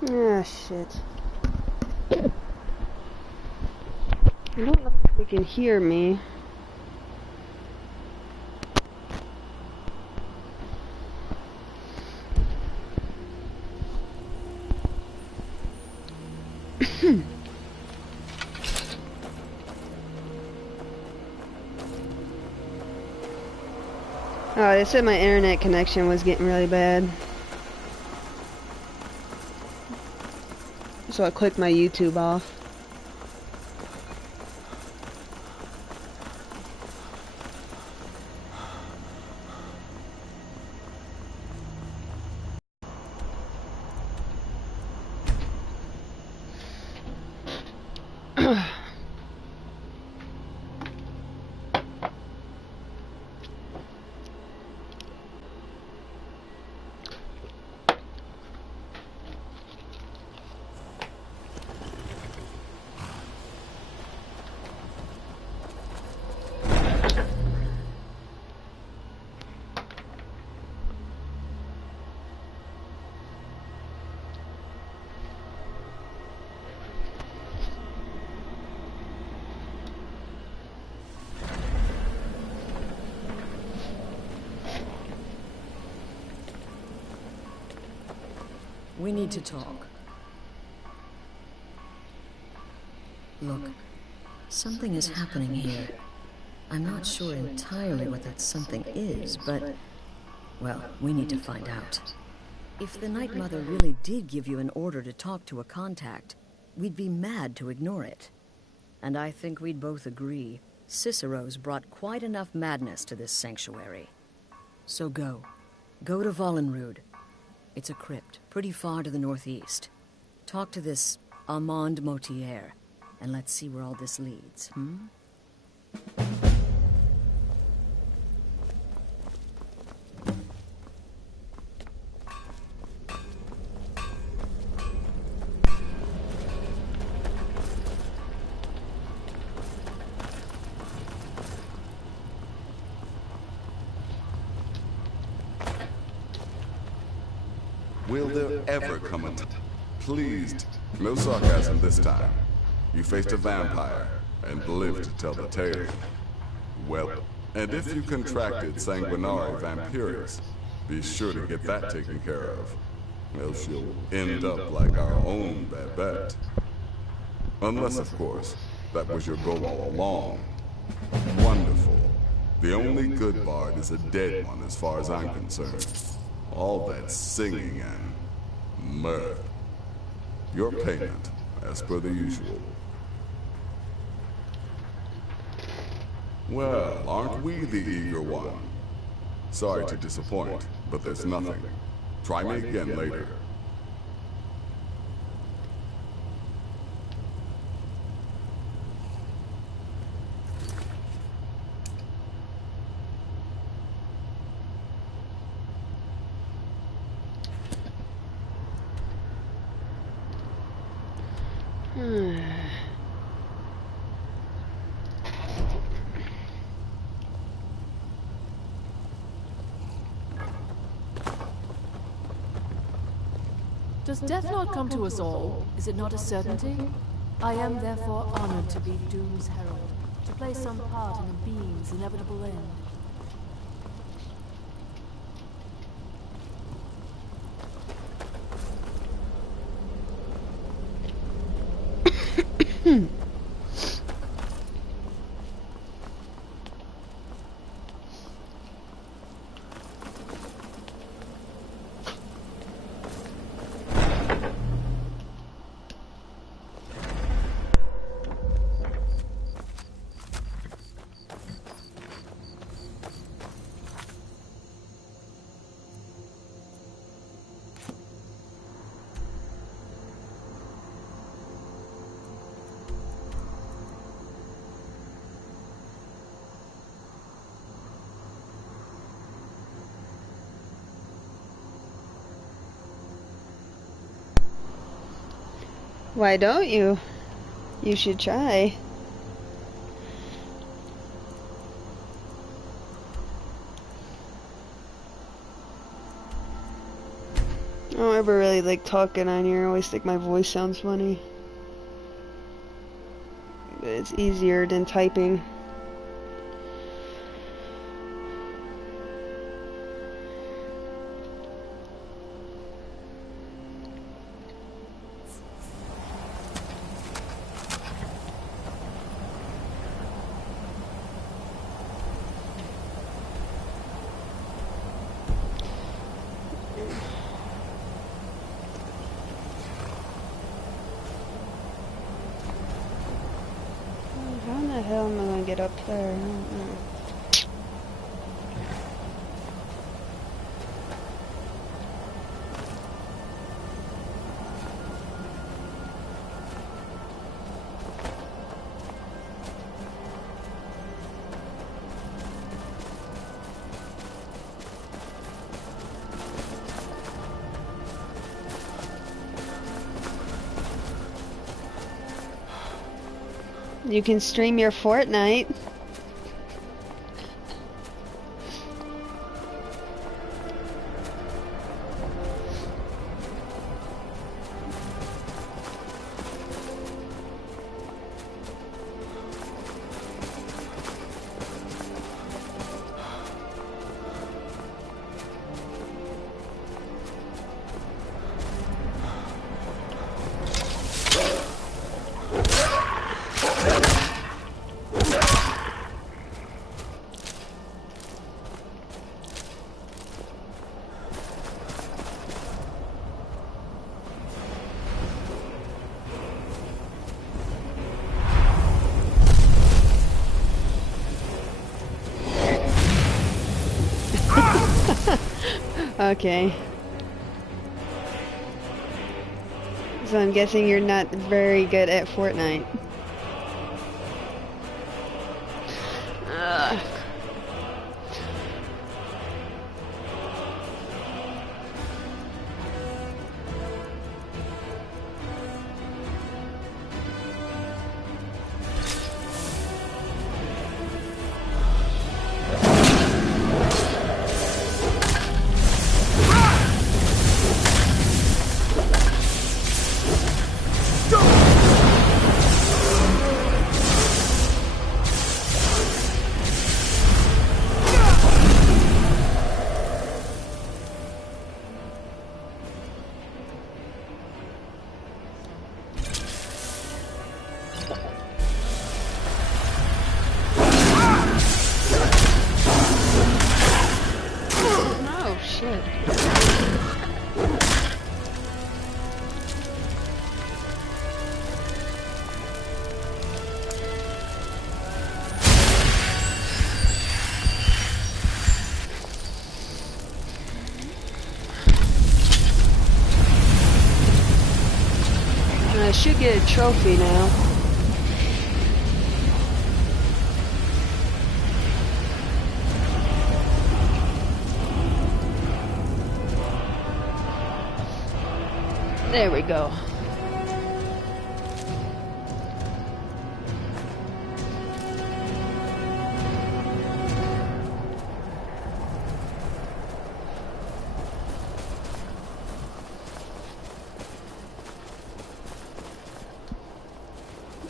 Ah, shit. I don't know if they can hear me. Oh, they said my internet connection was getting really bad. So I clicked my YouTube off. We need to talk. Look, Something is happening here. I'm not sure entirely what that something is, but... well, we need to find out. If the Night Mother really did give you an order to talk to a contact, we'd be mad to ignore it. And I think we'd both agree, Cicero's brought quite enough madness to this sanctuary. So go. Go to Vollenrud. It's a crypt, pretty far to the northeast. Talk to this Armand Motier, and let's see where all this leads, Will there ever come a time? Pleased. No sarcasm this time. You faced a vampire and lived to tell the tale. Well, and if you contracted Sanguinari Vampirus, be sure to get that taken care of. Else you'll end up like our own Babette. Unless, of course, that was your goal all along. Wonderful. The only good bard is a dead one as far as I'm concerned. All that singing and mirth. Your payment, as per the usual. Well, aren't we the eager one? Sorry to disappoint, but there's nothing. Try me again later. Does death not come to us all? Is it not a certainty? I am therefore honored to be Doom's herald, to play some part in a being's inevitable end. Why don't you? You should try. I don't ever really like talking on here. I always think my voice sounds funny. But it's easier than typing. How the hell am I gonna get up there? I don't know. You can stream your Fortnite. Okay. So I'm guessing you're not very good at Fortnite. Ugh. Oh, shit. I should get a trophy now. There we go.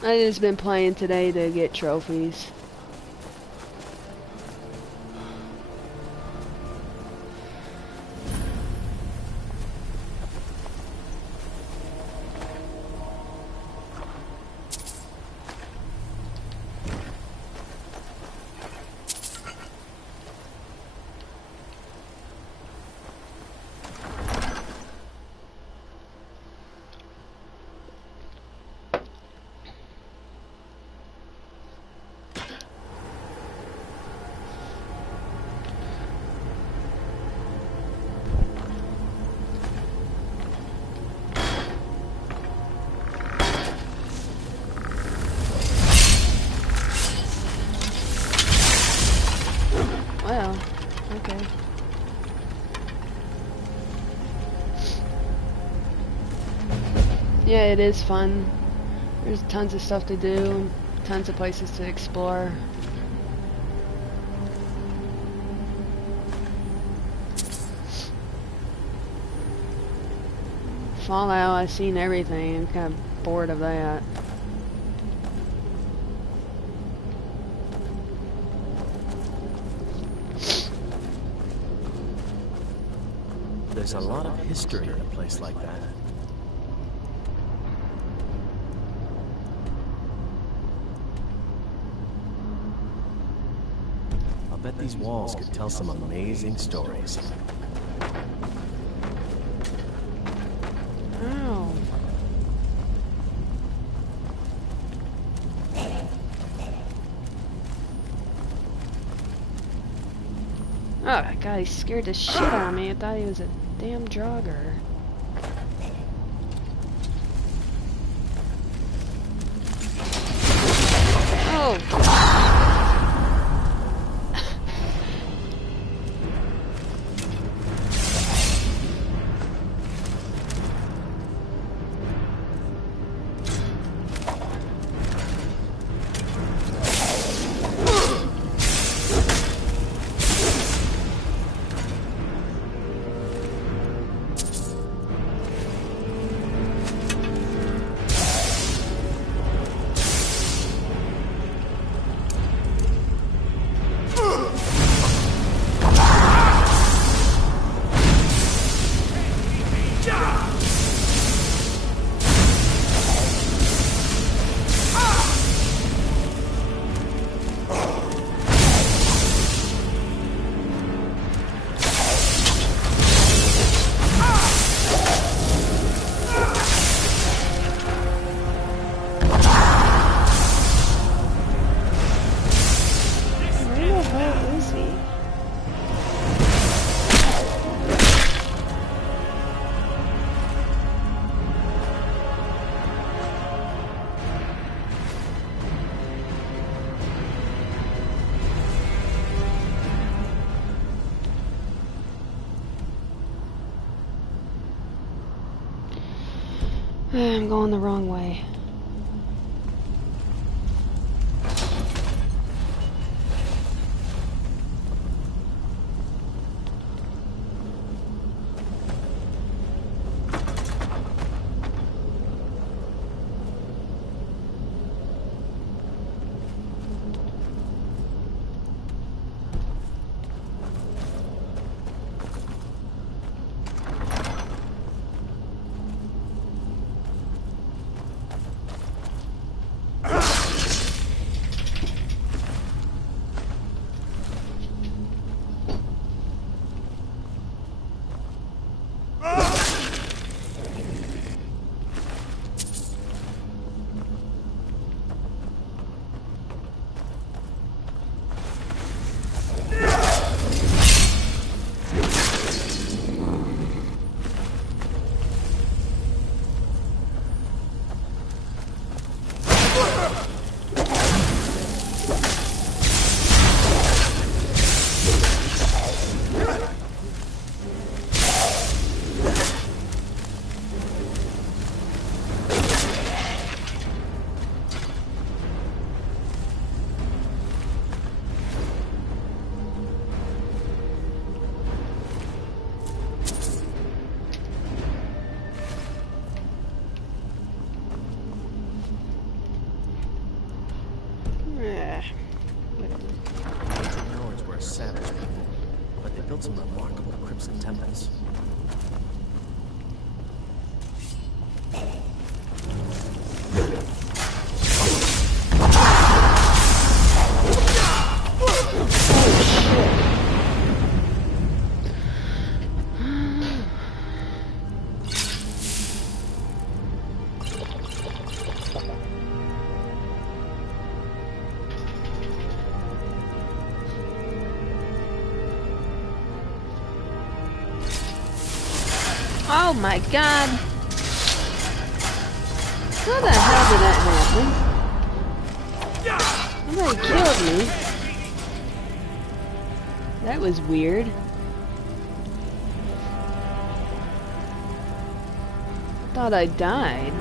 I just been playing today to get trophies. Well, okay. Yeah, it is fun. There's tons of stuff to do, tons of places to explore. Fallout, I've seen everything. I'm kind of bored of that. There's a lot of history in a place like that. I'll bet these walls could tell some amazing stories. Ow. Oh, that guy scared the shit out of me. I thought he was a damn jogger. Oh! I'm going the wrong way. Some remarkable crimson temples. Oh my god! How the hell did that happen? Somebody killed me. That was weird. Thought I died.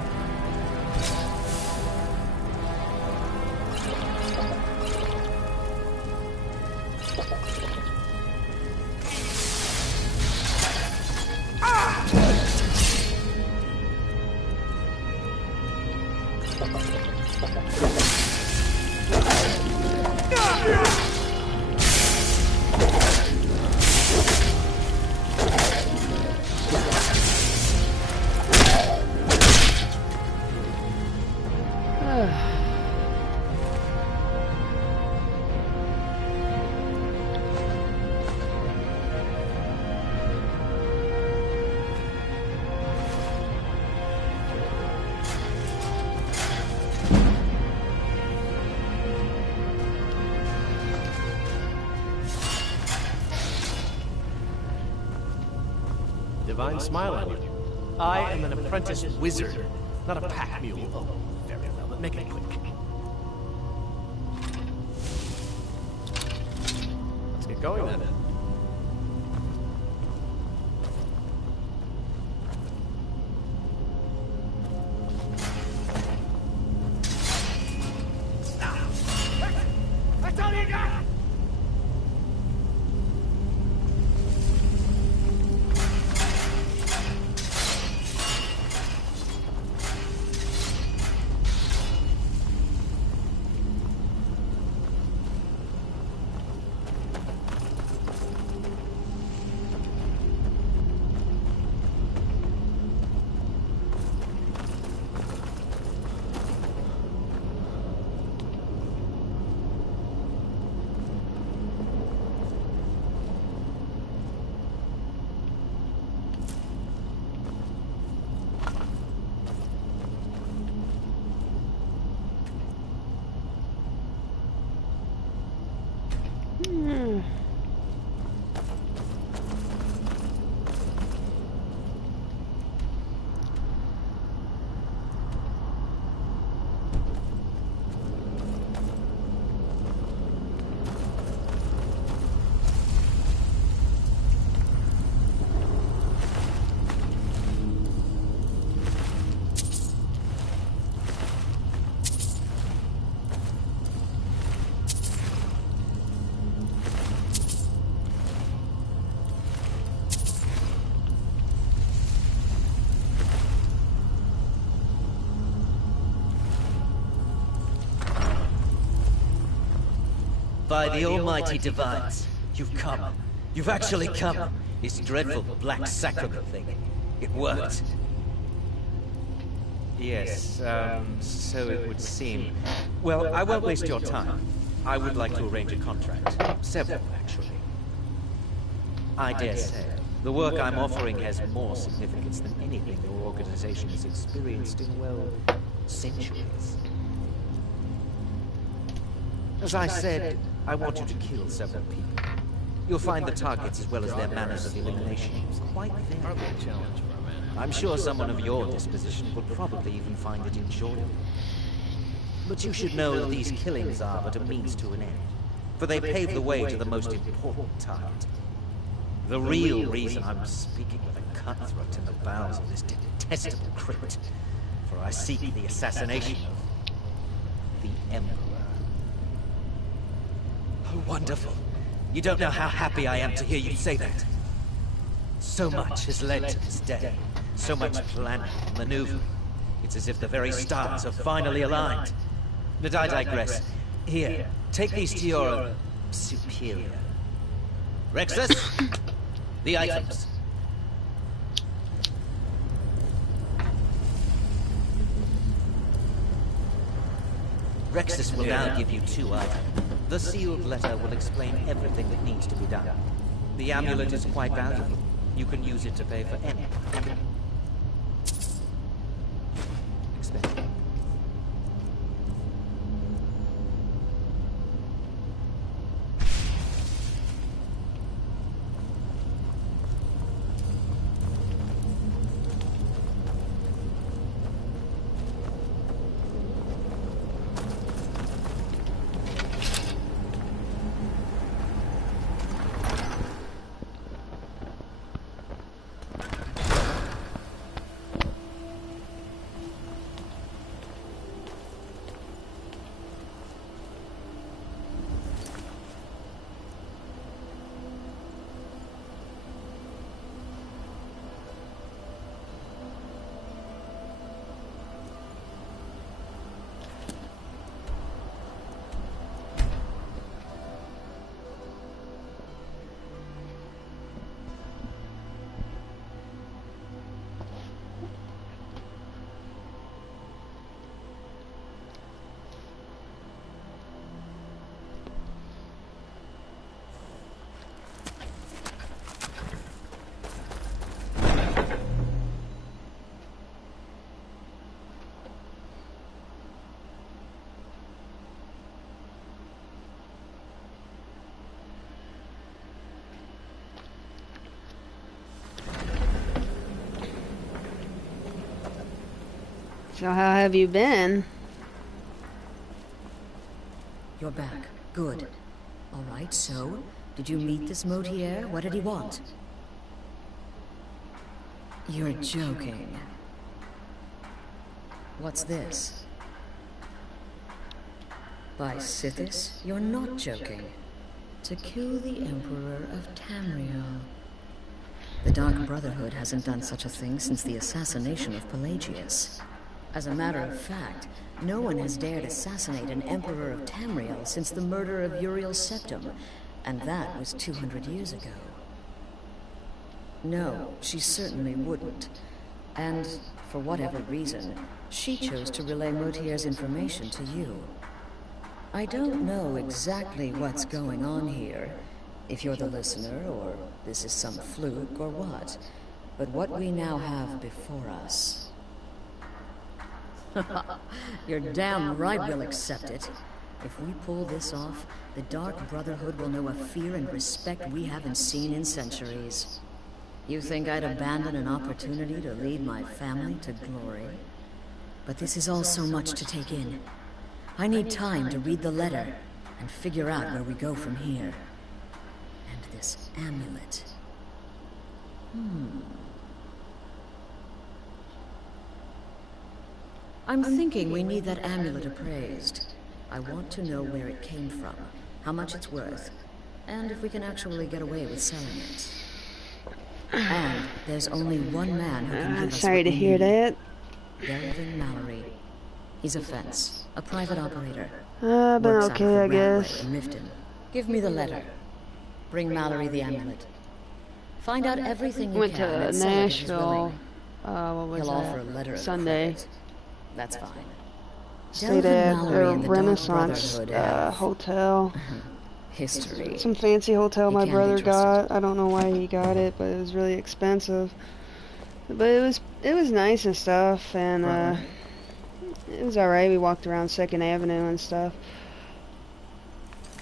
Divine smile on you. I am an apprentice wizard, not a pack mule. Oh, very well, but make it quick. Let's get going then. That's all you got! By the almighty divines, you've come. You've actually come. This dreadful black sacrament thing. It worked. Yes, so it would seem. Well, I won't waste your time. I would like to arrange a contract. Several, actually. I dare say, the work I'm offering has more significance than anything your organization has experienced in, well, centuries. As I said, I want you to kill several people. You'll find the targets as well as their manners of elimination quite varied. I'm sure someone of your disposition would probably even find it enjoyable. But you should know that these killings are but a means to an end, for they pave the way to the most important target. The real reason I'm speaking with a cutthroat in the bowels of this detestable crypt, for I seek the assassination of the Emperor. Oh, wonderful. You don't know how happy I am to hear you say that. So much has led to this day. So much planning and maneuvering. It's as if the very stars have finally aligned. But I digress. Here, take these to your superior. Rexus, the items. Rexus will now give you 2 items. The sealed letter will explain everything that needs to be done. The amulet is quite valuable. You can use it to pay for any expense. So how have you been? You're back. Good. All right, so, did you meet this Motier? What did he want? You're joking. What's this? By Sithis, you're not joking. To kill the Emperor of Tamriel. The Dark Brotherhood hasn't done such a thing since the assassination of Pelagius. As a matter of fact, no one has dared assassinate an Emperor of Tamriel since the murder of Uriel Septim, and that was 200 years ago. No, she certainly wouldn't. And, for whatever reason, she chose to relay Motier's information to you. I don't know exactly what's going on here, if you're the listener, or this is some fluke, or what. But what we now have before us... You're damn right we'll accept it. If we pull this off, the Dark Brotherhood will know a fear and respect we haven't seen in centuries. You think I'd abandon an opportunity to lead my family to glory? But this is all so much to take in. I need time to read the letter and figure out where we go from here. And this amulet. I'm thinking we need that amulet appraised. I want to know where it came from, how much it's worth, and if we can actually get away with selling it. And there's only one man who can give us sorry to hear that. Delvin Mallory. He's a fence, a private operator. But Works out of okay, the I railway guess. in Riften. Give me the letter. Bring Mallory the amulet. Find out everything you Went can to and sell it if he's Nashville. willing. What was He'll that? offer a letter of Sunday. credit. That's fine. Stayed Delvin at Mallory a and the Dark Renaissance Brotherhood have hotel. history. Some fancy hotel He my can be brother trusted. got. I don't know why he got it, but it was really expensive. But it was nice and stuff, and it was alright. We walked around 2nd Avenue and stuff.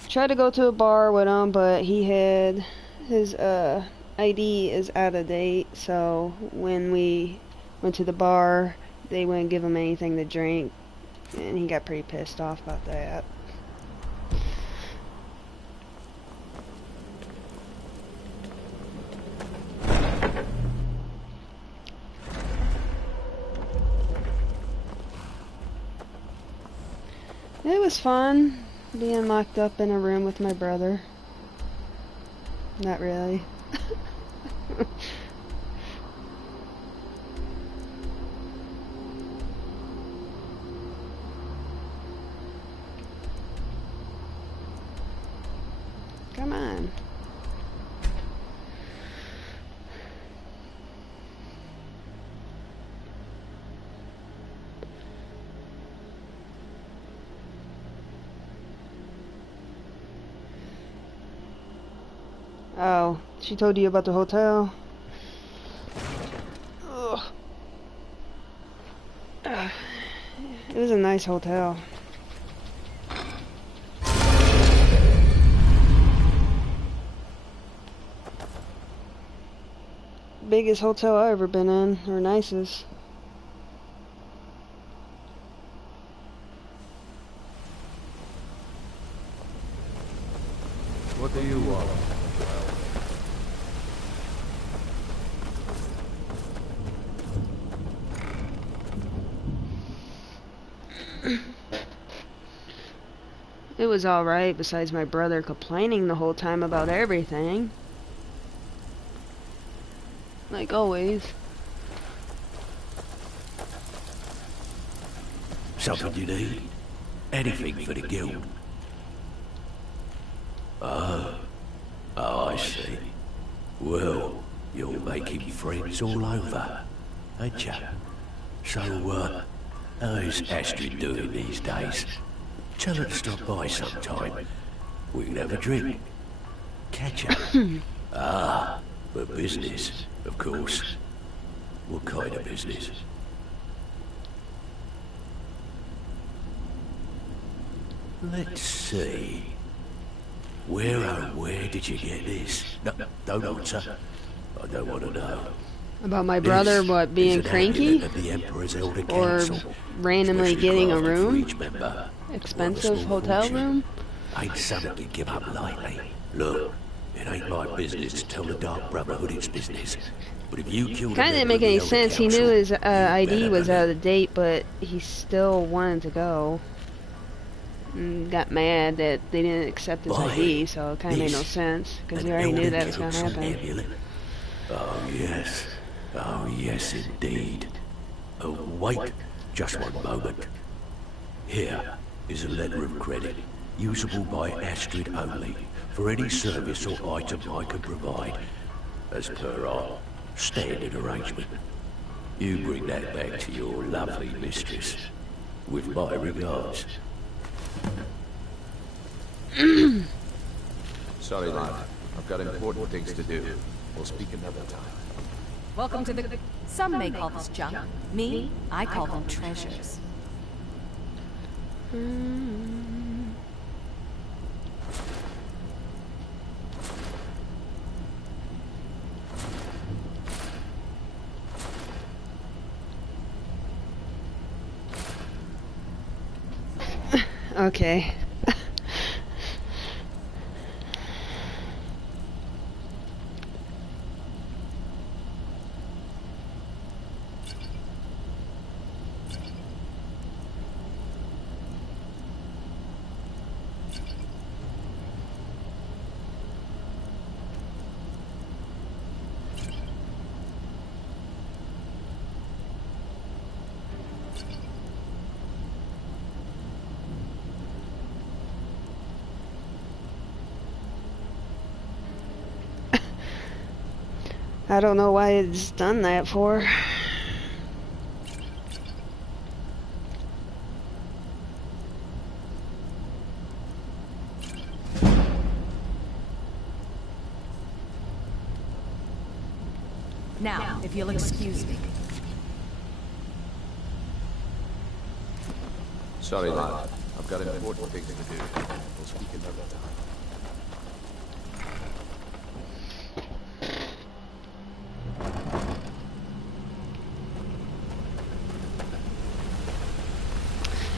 Tried to go to a bar with him, but he had his ID is out of date, so when we went to the bar, they wouldn't give him anything to drink, and he got pretty pissed off about that. It was fun being locked up in a room with my brother. Not really. Come on. Oh, she told you about the hotel? Ugh. It was a nice hotel. Biggest hotel I ever been in, or nicest. What do you want? It was alright, besides my brother complaining the whole time about everything. Like always. Something you need? Anything for the guild? Oh, I see. Well, you're making friends all over, ain't ya? So, how's Astrid doing these days? Tell her to stop by sometime. We can have a drink. Catch up. For business, of course. What kind of business? Let's see. Where did you get this? No, don't answer. I don't want to know. About my brother, what, being cranky? Of the Emperor's Elder Or Council, randomly especially getting a crafted for room? each member. Expensive hotel room? Ain't something you give up lightly. Look, it ain't my business to tell the Dark Brotherhood its business. But if you killed Kinda didn't make any sense. He knew his ID was out of date, but he still wanted to go. And got mad that they didn't accept his ID, so it kinda made no sense, because he already knew that was gonna happen. Oh yes indeed. Oh, wait, just one moment. Here is a letter of credit, usable by Astrid only, for any service or item I can provide, as per our standard arrangement. You bring that back to your lovely mistress, with my regards. Sorry, lad. I've got important things to do. We'll speak another time. Welcome to the... Some may call this junk. Me, I call them treasures. Okay. I don't know why it's done that for. Now, if you'll excuse me. Sorry, lad. I've got important things to do. We'll speak another time.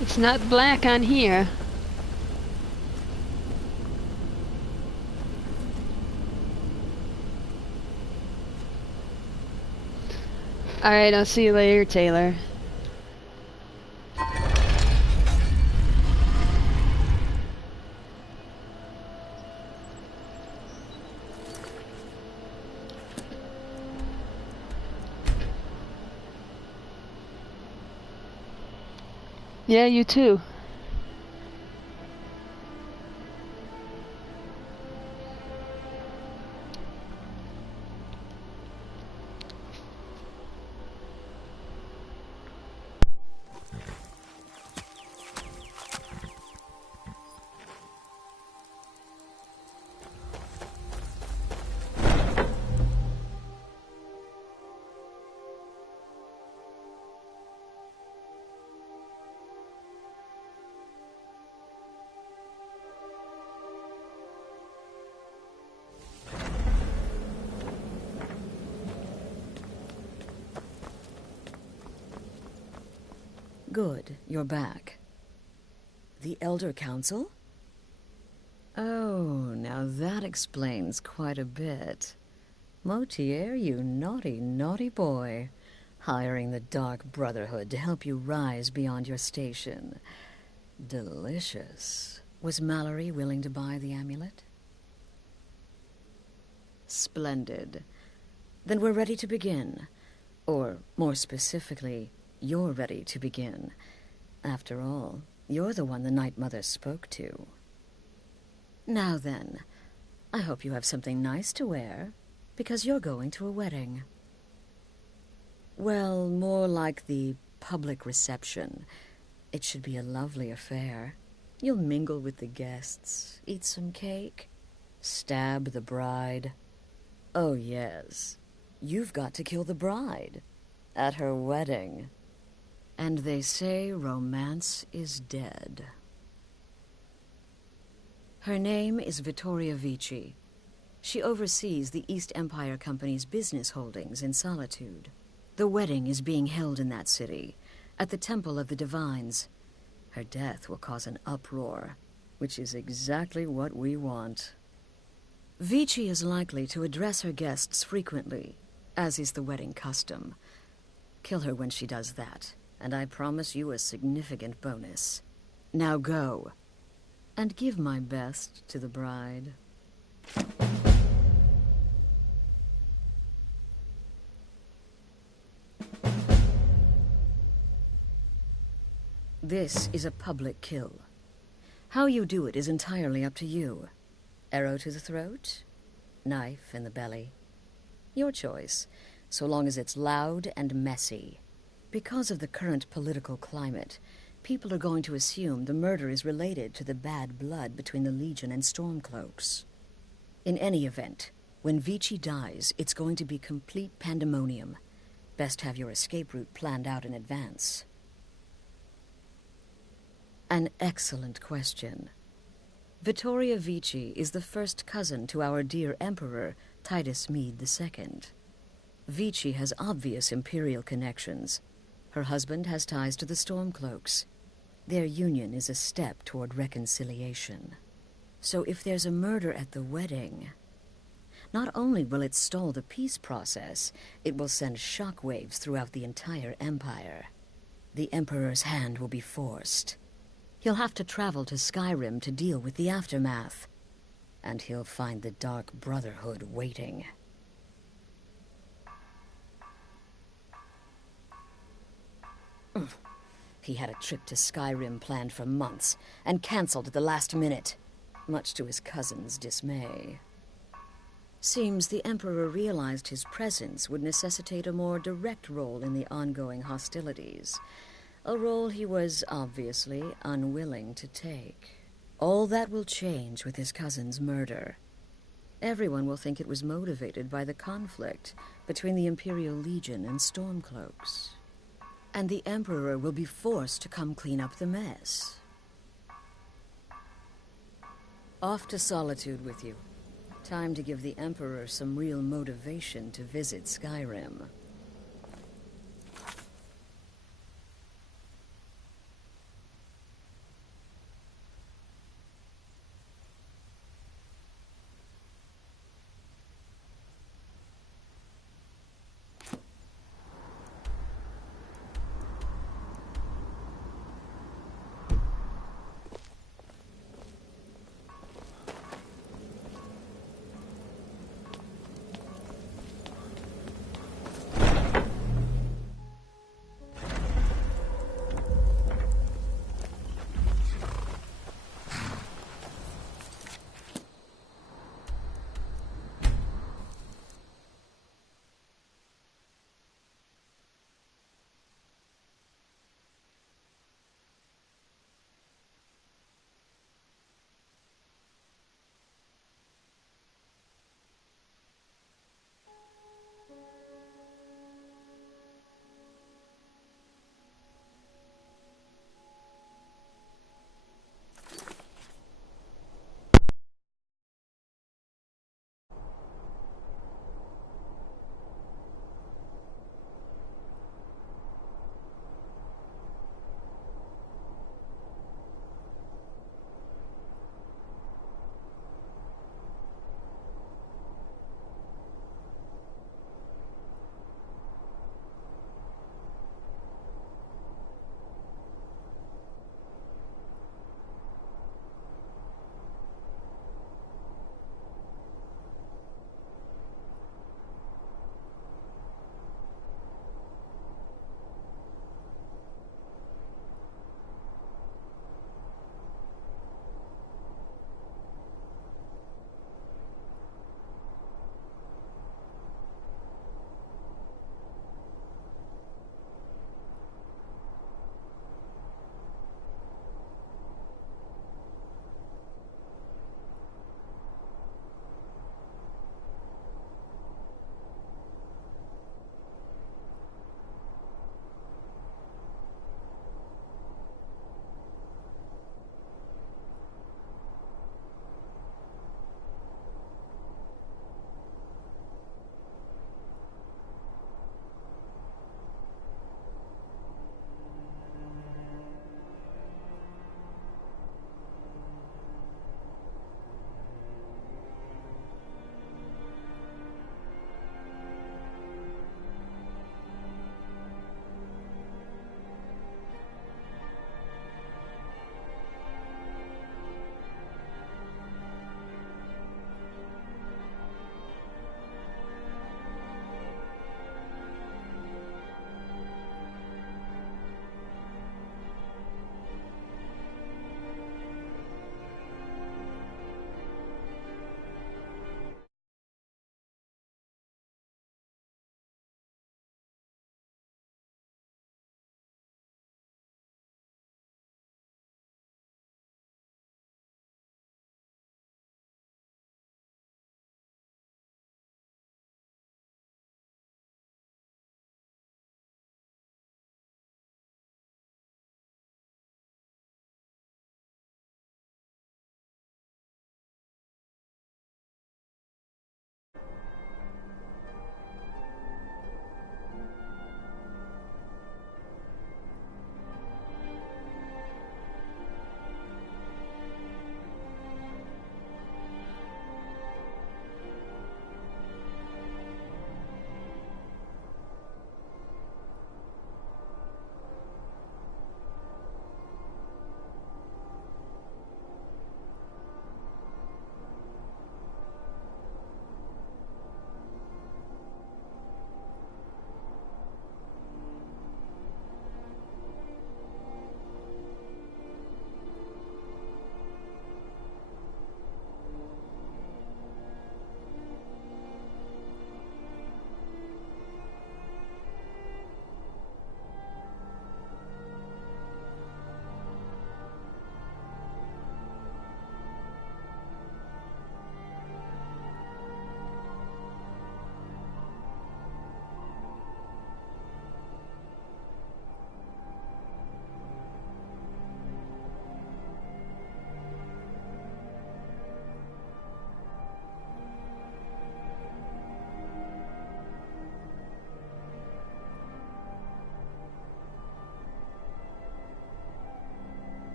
It's not black on here. Alright, I'll see you later, Taylor. Yeah, you too. Good, you're back. The Elder Council? Oh, now that explains quite a bit. Motier, you naughty, naughty boy. Hiring the Dark Brotherhood to help you rise beyond your station. Delicious. Was Mallory willing to buy the amulet? Splendid. Then we're ready to begin. Or, more specifically, you're ready to begin. After all, you're the one the Night Mother spoke to. Now then, I hope you have something nice to wear, because you're going to a wedding. Well, more like the public reception. It should be a lovely affair. You'll mingle with the guests, eat some cake, stab the bride. Oh, yes, you've got to kill the bride at her wedding. And they say romance is dead. Her name is Vittoria Vici. She oversees the East Empire Company's business holdings in Solitude. The wedding is being held in that city, at the Temple of the Divines. Her death will cause an uproar, which is exactly what we want. Vici is likely to address her guests frequently, as is the wedding custom. Kill her when she does that, and I promise you a significant bonus. Now go, and give my best to the bride. This is a public kill. How you do it is entirely up to you. Arrow to the throat, knife in the belly. Your choice, so long as it's loud and messy. Because of the current political climate, people are going to assume the murder is related to the bad blood between the Legion and Stormcloaks. In any event, when Vici dies, it's going to be complete pandemonium. Best have your escape route planned out in advance. An excellent question. Vittoria Vici is the first cousin to our dear Emperor, Titus Mede II. Vici has obvious imperial connections. Her husband has ties to the Stormcloaks. Their union is a step toward reconciliation. So if there's a murder at the wedding, not only will it stall the peace process, it will send shockwaves throughout the entire Empire. The Emperor's hand will be forced. He'll have to travel to Skyrim to deal with the aftermath. And he'll find the Dark Brotherhood waiting. He had a trip to Skyrim planned for months, and cancelled at the last minute, much to his cousin's dismay. Seems the Emperor realized his presence would necessitate a more direct role in the ongoing hostilities, a role he was obviously unwilling to take. All that will change with his cousin's murder. Everyone will think it was motivated by the conflict between the Imperial Legion and Stormcloaks. And the Emperor will be forced to come clean up the mess. Off to Solitude with you. Time to give the Emperor some real motivation to visit Skyrim.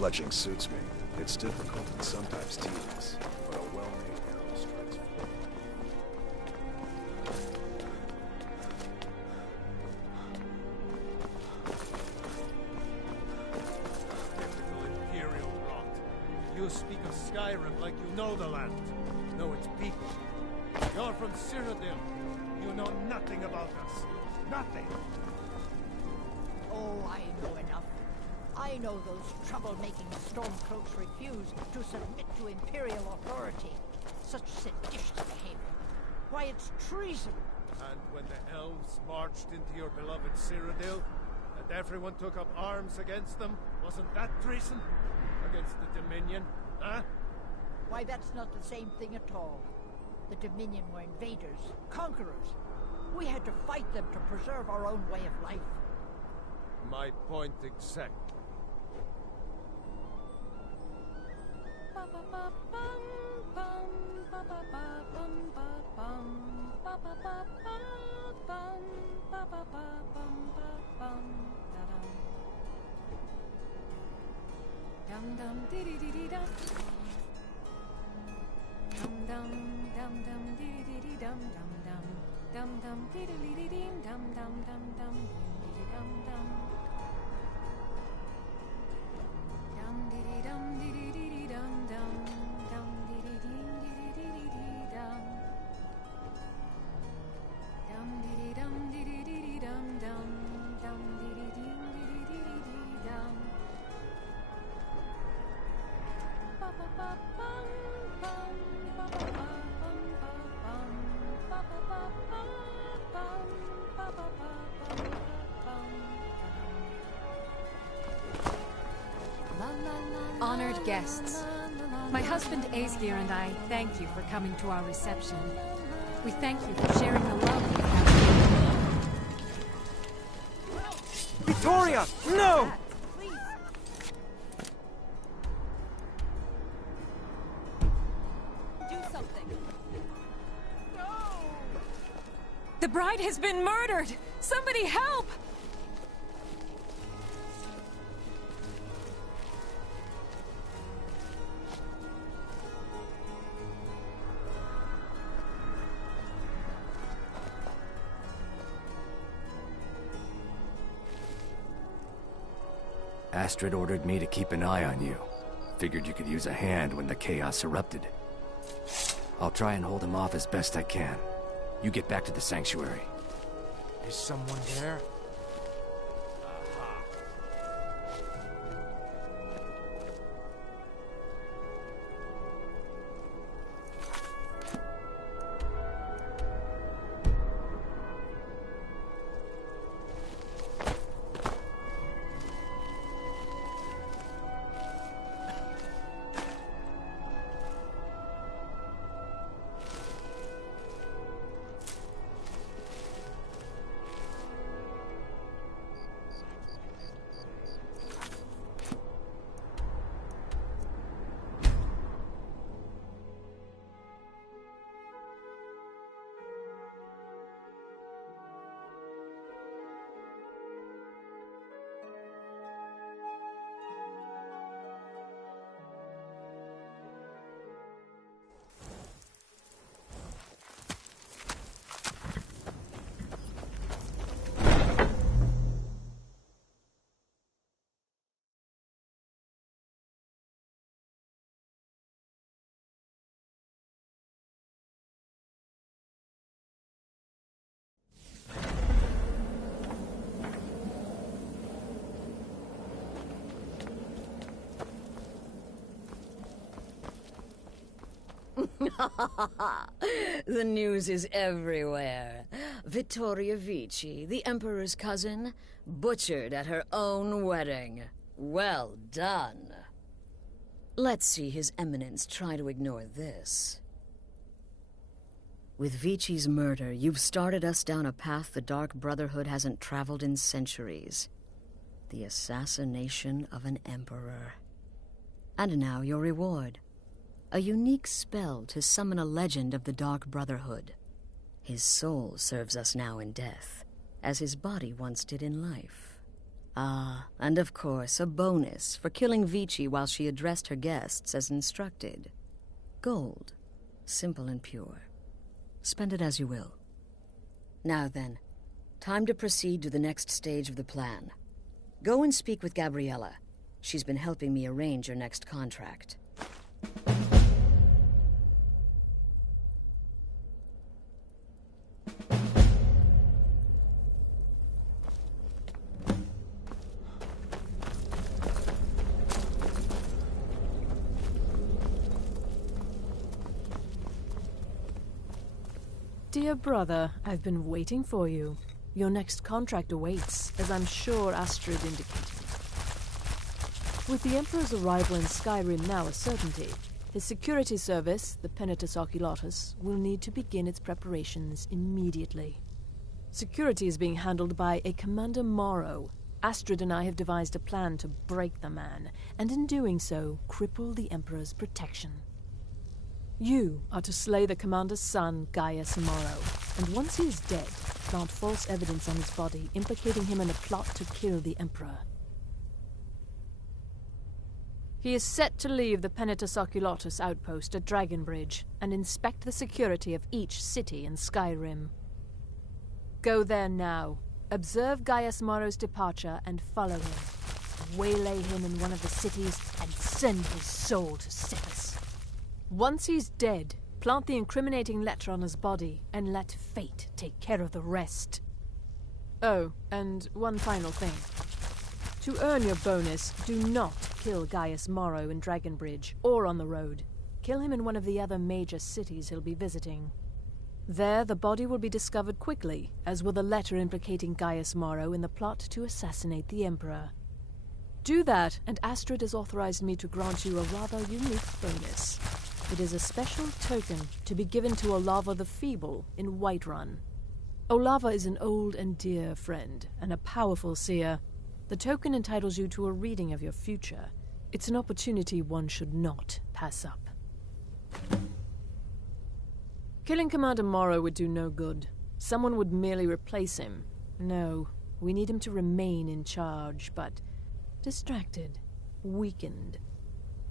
Fletching suits me. It's difficult and sometimes tedious, but a well-made arrow strikes full. Typical Imperial rot. You speak of Skyrim like you know the land. Know its people. You're from Cyrodiil. You know nothing about us. Nothing. Oh, I know enough. I know those trouble-making stormcloaks refuse to submit to Imperial authority. Such seditious behavior. Why, it's treason. And when the elves marched into your beloved Cyrodiil, and everyone took up arms against them, wasn't that treason? Against the Dominion, huh? Why, that's not the same thing at all. The Dominion were invaders, conquerors. We had to fight them to preserve our own way of life. My point exactly. Dum dum diddy diddy dum. Dum dum dum dum diddy diddy dum dum dum. Dum dum diddy diddy dim dum dum dum dum diddy dum dum. Dum diddy dum diddy diddy dum dum. Dum diddy dim diddy diddy dee dum. Dum diddy dum diddy diddy dum dum. Dum diddy dim diddy diddy dee dum. Ba ba ba bum bum ba ba ba bum ba bum ba ba ba bum bum ba ba ba bum bum. Honored guests, my husband Aesgeir and I thank you for coming to our reception. We thank you for sharing the love we have. Victoria, no! The bride has been murdered! Somebody help! Astrid ordered me to keep an eye on you. Figured you could use a hand when the chaos erupted. I'll try and hold him off as best I can. You get back to the sanctuary. Is someone there? The news is everywhere. Vittoria Vici, the Emperor's cousin, butchered at her own wedding. Well done. Let's see His Eminence try to ignore this. With Vici's murder, you've started us down a path the Dark Brotherhood hasn't traveled in centuries. The assassination of an emperor. And now your reward. A unique spell to summon a legend of the Dark Brotherhood. His soul serves us now in death, as his body once did in life. Ah, and of course, a bonus for killing Vici while she addressed her guests as instructed. Gold. Simple and pure. Spend it as you will. Now then, time to proceed to the next stage of the plan. Go and speak with Gabriella. She's been helping me arrange your next contract. Dear brother, I've been waiting for you. Your next contract awaits, as I'm sure Astrid indicated. With the Emperor's arrival in Skyrim now a certainty, his security service, the Penitus Oculatus, will need to begin its preparations immediately. Security is being handled by a Commander Morrow. Astrid and I have devised a plan to break the man, and in doing so, cripple the Emperor's protection. You are to slay the Commander's son, Gaius Morrow, and once he is dead, plant false evidence on his body, implicating him in a plot to kill the Emperor. He is set to leave the Penitus Oculatus outpost at Dragonbridge and inspect the security of each city in Skyrim. Go there now, observe Gaius Morrow's departure and follow him. Waylay him in one of the cities and send his soul to Sithis. Once he's dead, plant the incriminating letter on his body and let fate take care of the rest. Oh, and one final thing. To earn your bonus, do not kill Gaius Morrow in Dragonbridge or on the road. Kill him in one of the other major cities he'll be visiting. There, the body will be discovered quickly, as will the letter implicating Gaius Morrow in the plot to assassinate the Emperor. Do that, and Astrid has authorized me to grant you a rather unique bonus. It is a special token to be given to Olava the Feeble in Whiterun. Olava is an old and dear friend, and a powerful seer. The token entitles you to a reading of your future. It's an opportunity one should not pass up. Killing Commander Morrow would do no good. Someone would merely replace him. No, we need him to remain in charge, but distracted, weakened.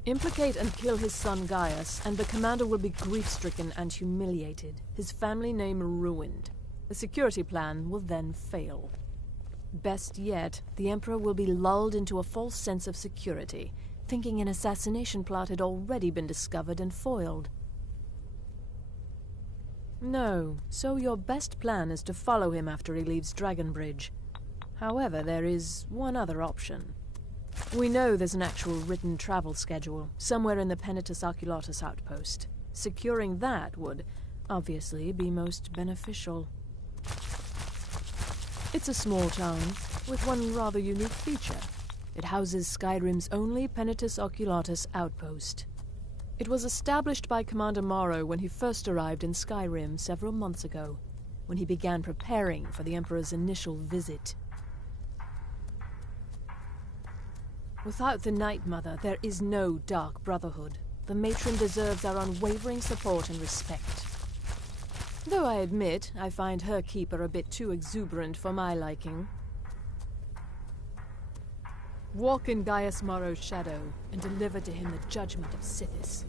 Implicate and kill his son Gaius, and the commander will be grief-stricken and humiliated, his family name ruined. The security plan will then fail. Best yet, the Emperor will be lulled into a false sense of security, thinking an assassination plot had already been discovered and foiled. No, so your best plan is to follow him after he leaves Dragonbridge. However, there is one other option. We know there's an actual written travel schedule, somewhere in the Penitus Oculatus outpost. Securing that would, obviously, be most beneficial. It's a small town, with one rather unique feature. It houses Skyrim's only Penitus Oculatus outpost. It was established by Commander Morrow when he first arrived in Skyrim several months ago, when he began preparing for the Emperor's initial visit. Without the Night Mother, there is no Dark Brotherhood. The matron deserves our unwavering support and respect. Though I admit, I find her keeper a bit too exuberant for my liking. Walk in Gaius Morrow's shadow, and deliver to him the judgment of Sithis.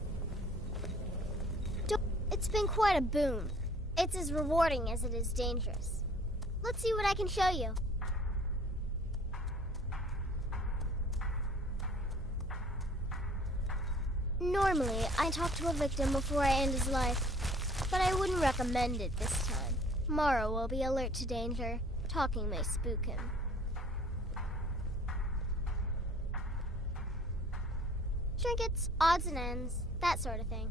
It's been quite a boon. It's as rewarding as it is dangerous. Let's see what I can show you. Normally, I talk to a victim before I end his life, but I wouldn't recommend it this time. Morrow will be alert to danger. Talking may spook him. Trinkets, odds and ends, that sort of thing.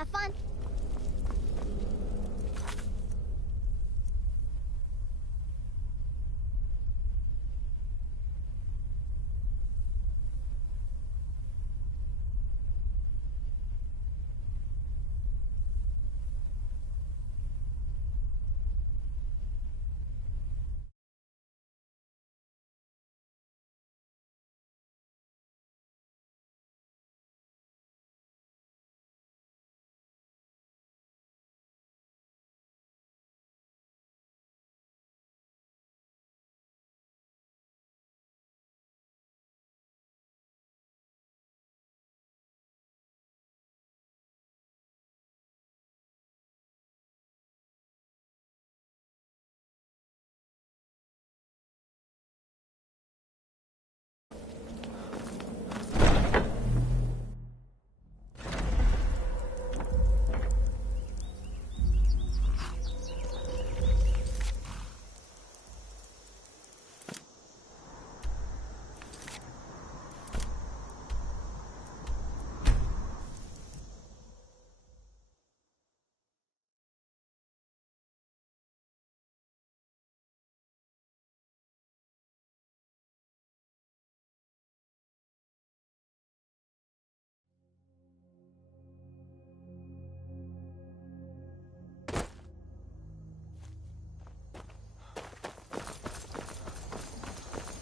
Have fun.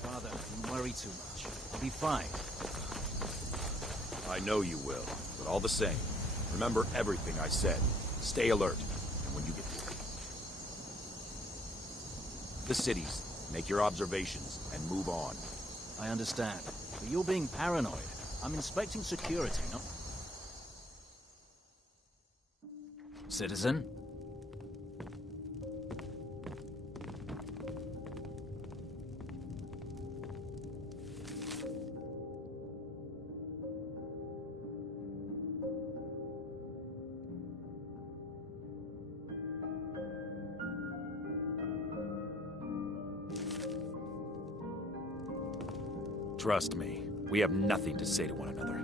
Father, don't worry too much. I'll be fine. I know you will, but all the same, remember everything I said. Stay alert, and when you get to the cities, make your observations and move on. I understand. But you're being paranoid. I'm inspecting security, not... Citizen? Trust me, we have nothing to say to one another.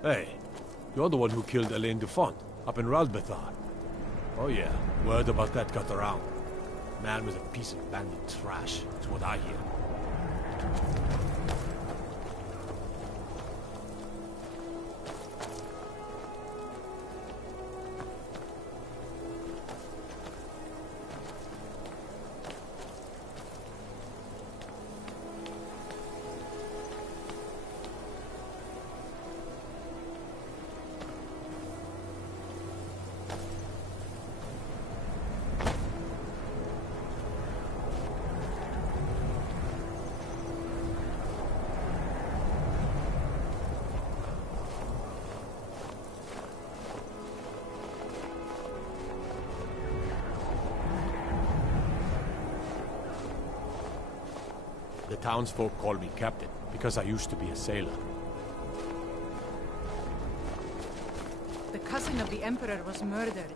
Hey, you're the one who killed Elaine Dufont up in Ralbethar. Oh yeah, word about that got around. Man was a piece of bandit trash, is what I hear. The townsfolk call me captain, because I used to be a sailor. The cousin of the Emperor was murdered,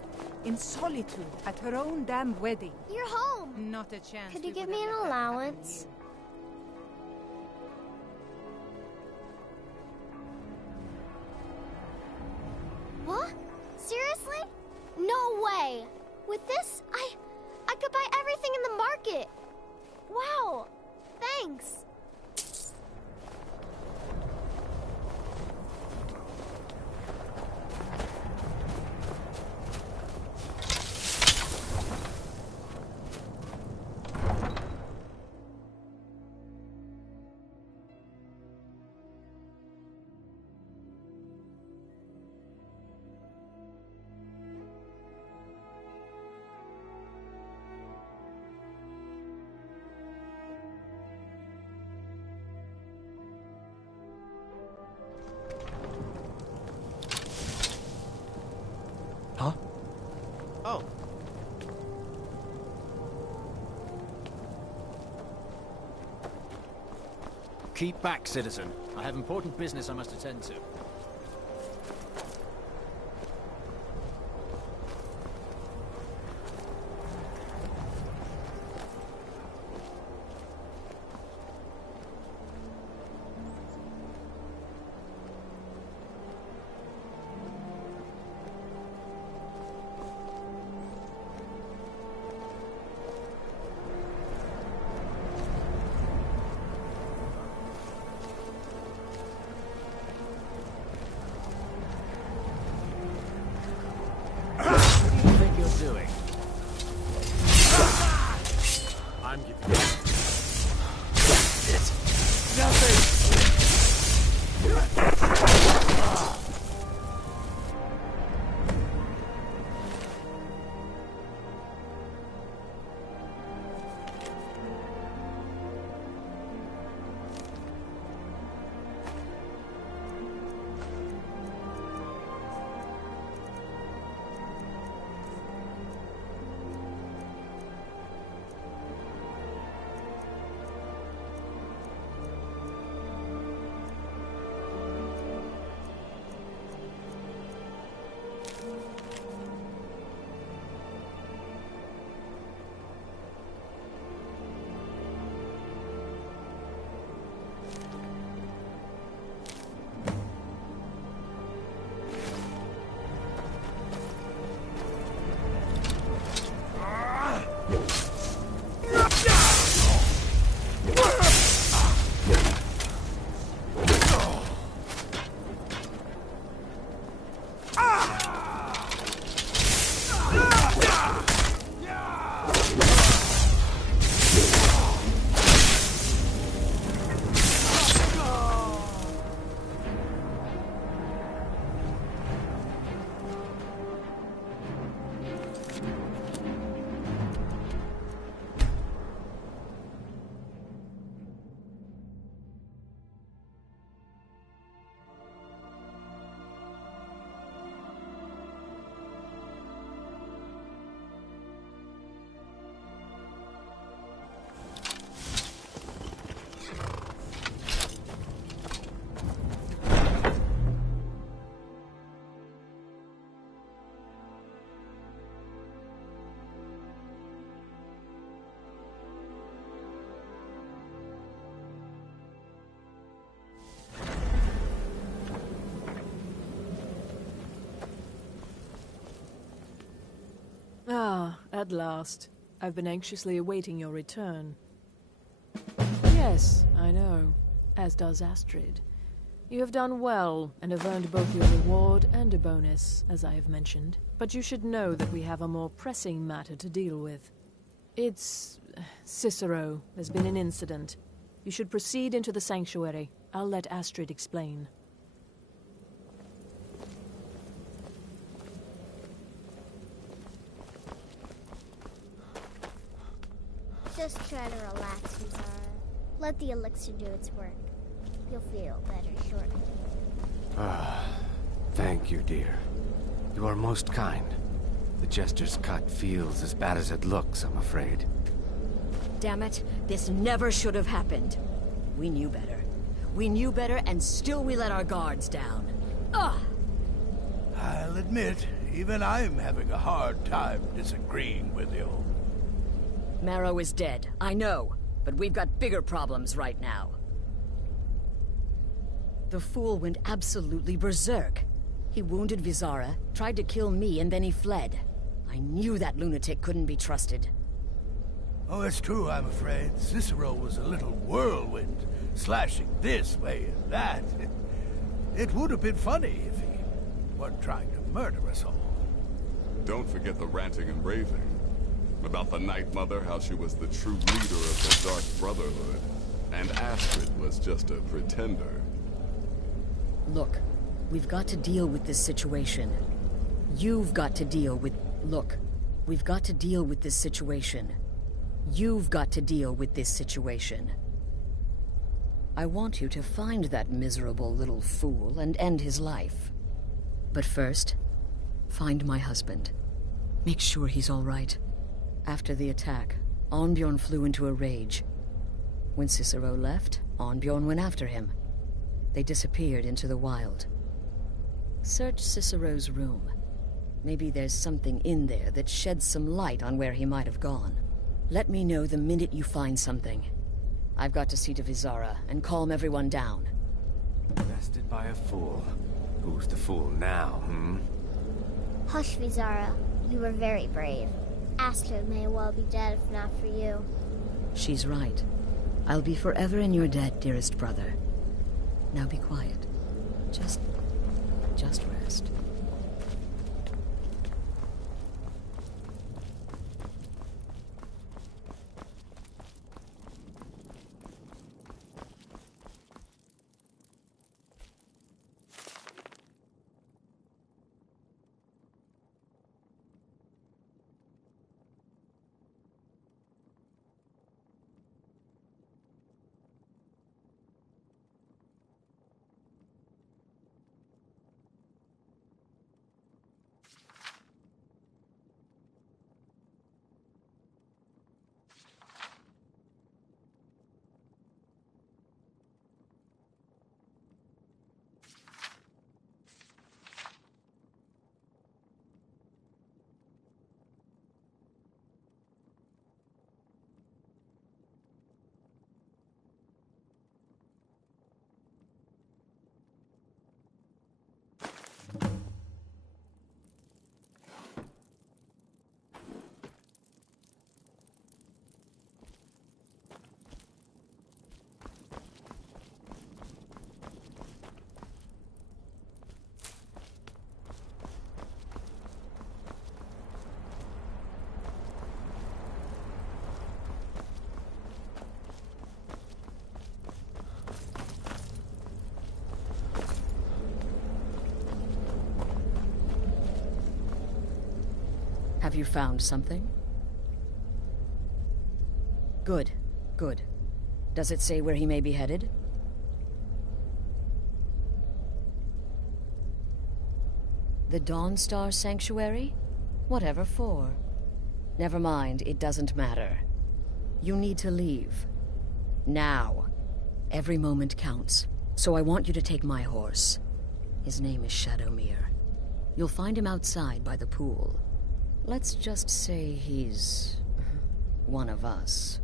in solitude, at her own damn wedding. You're home! Not a chance. Could you give me an allowance? What? Seriously? No way! With this, I could buy everything in the market! Wow! Thanks! Huh? Oh. Keep back, citizen. I have important business I must attend to. At last. I've been anxiously awaiting your return. Yes, I know. As does Astrid. You have done well, and have earned both your reward and a bonus, as I have mentioned. But you should know that we have a more pressing matter to deal with. It's... Cicero. There's been an incident. You should proceed into the sanctuary. I'll let Astrid explain. Just try to relax, Zara. Let the elixir do its work. You'll feel better shortly. Ah, thank you, dear. You are most kind. The Jester's cut feels as bad as it looks, I'm afraid. Damn it, this never should have happened. We knew better. We knew better, and still we let our guards down. Ugh! I'll admit, even I'm having a hard time disagreeing with you. Marrow is dead, I know, but we've got bigger problems right now. The fool went absolutely berserk. He wounded Vizara, tried to kill me, and then he fled. I knew that lunatic couldn't be trusted. Oh, it's true, I'm afraid. Cicero was a little whirlwind, slashing this way and that. It would have been funny if he weren't trying to murder us all. Don't forget the ranting and raving. About the Night Mother, how she was the true leader of the Dark Brotherhood, and Astrid was just a pretender. Look, we've got to deal with this situation. You've got to deal with... Look, we've got to deal with this situation. You've got to deal with this situation. I want you to find that miserable little fool and end his life. But first, find my husband. Make sure he's all right. After the attack, Arnbjorn flew into a rage. When Cicero left, Arnbjorn went after him. They disappeared into the wild. Search Cicero's room. Maybe there's something in there that sheds some light on where he might have gone. Let me know the minute you find something. I've got to see to Vizara and calm everyone down. Bested by a fool. Who's the fool now, Hush, Vizara. You were very brave. Astrid may well be dead if not for you. She's right. I'll be forever in your debt, dearest brother. Now be quiet. Just rest. Have you found something? Good, good. Does it say where he may be headed? The Dawnstar Sanctuary? Whatever for. Never mind, it doesn't matter. You need to leave. Now. Every moment counts, so I want you to take my horse. His name is Shadowmere. You'll find him outside by the pool. Let's just say he's... one of us.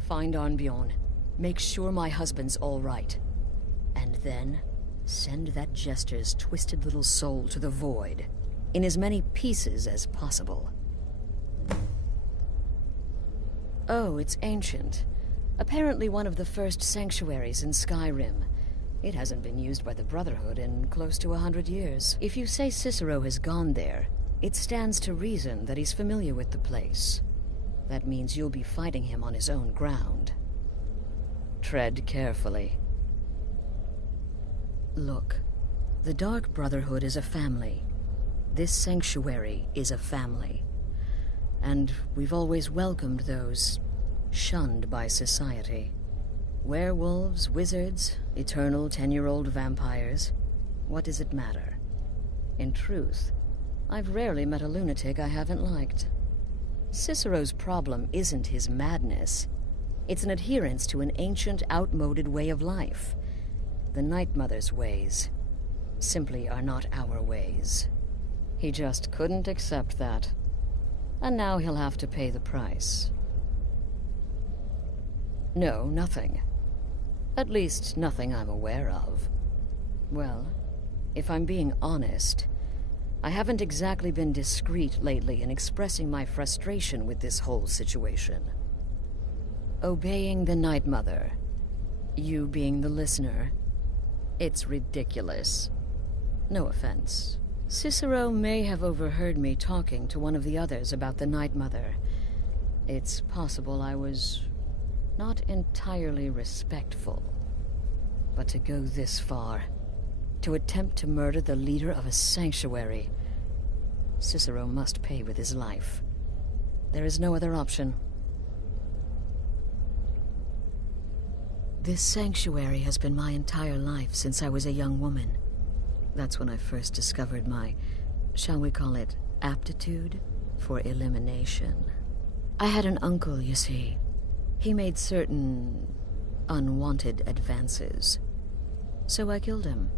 Find Arnbjorn. Make sure my husband's all right. And then, send that Jester's twisted little soul to the void, in as many pieces as possible. Oh, it's ancient. Apparently one of the first sanctuaries in Skyrim. It hasn't been used by the Brotherhood in close to 100 years. If you say Cicero has gone there, it stands to reason that he's familiar with the place. That means you'll be fighting him on his own ground. Tread carefully. Look, the Dark Brotherhood is a family. This sanctuary is a family. And we've always welcomed those shunned by society. Werewolves, wizards, eternal 10-year-old vampires. What does it matter? In truth, I've rarely met a lunatic I haven't liked. Cicero's problem isn't his madness. It's an adherence to an ancient, outmoded way of life. The Night Mother's ways simply are not our ways. He just couldn't accept that. And now he'll have to pay the price. No, nothing. At least, nothing I'm aware of. Well, if I'm being honest, I haven't exactly been discreet lately in expressing my frustration with this whole situation. Obeying the Night Mother, you being the listener, it's ridiculous. No offense. Cicero may have overheard me talking to one of the others about the Night Mother. It's possible I was not entirely respectful. But to go this far, to attempt to murder the leader of a sanctuary, Cicero must pay with his life. There is no other option. This sanctuary has been my entire life since I was a young woman. That's when I first discovered my, shall we call it, aptitude for elimination. I had an uncle, you see. He made certain unwanted advances. So I killed him,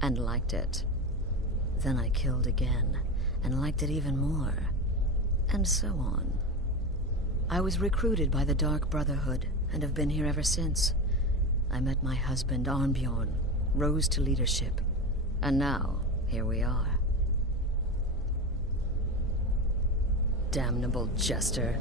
and liked it. Then I killed again, and liked it even more, and so on. I was recruited by the Dark Brotherhood, and have been here ever since. I met my husband, Arnbjorn, rose to leadership, and now, here we are. Damnable jester.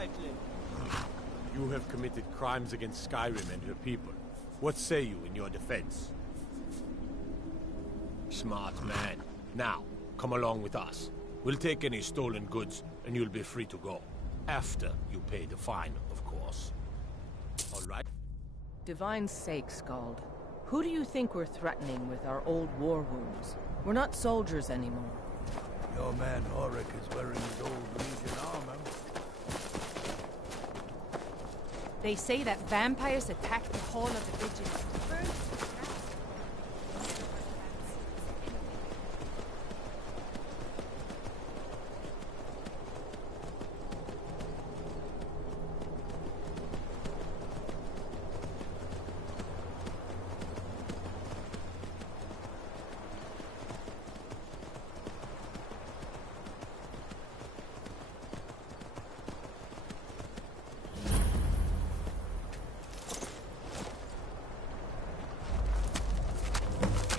quietly. You have committed crimes against Skyrim and her people. What say you in your defense? Smart man. Now, come along with us. We'll take any stolen goods, and you'll be free to go. After you pay the fine, of course. All right? Divine's sake, Scald. Who do you think we're threatening with our old war wounds? We're not soldiers anymore. Your man Auric is wearing his old Legion armor. They say that vampires attacked the Hall of the Vigilant. Burned to the ground.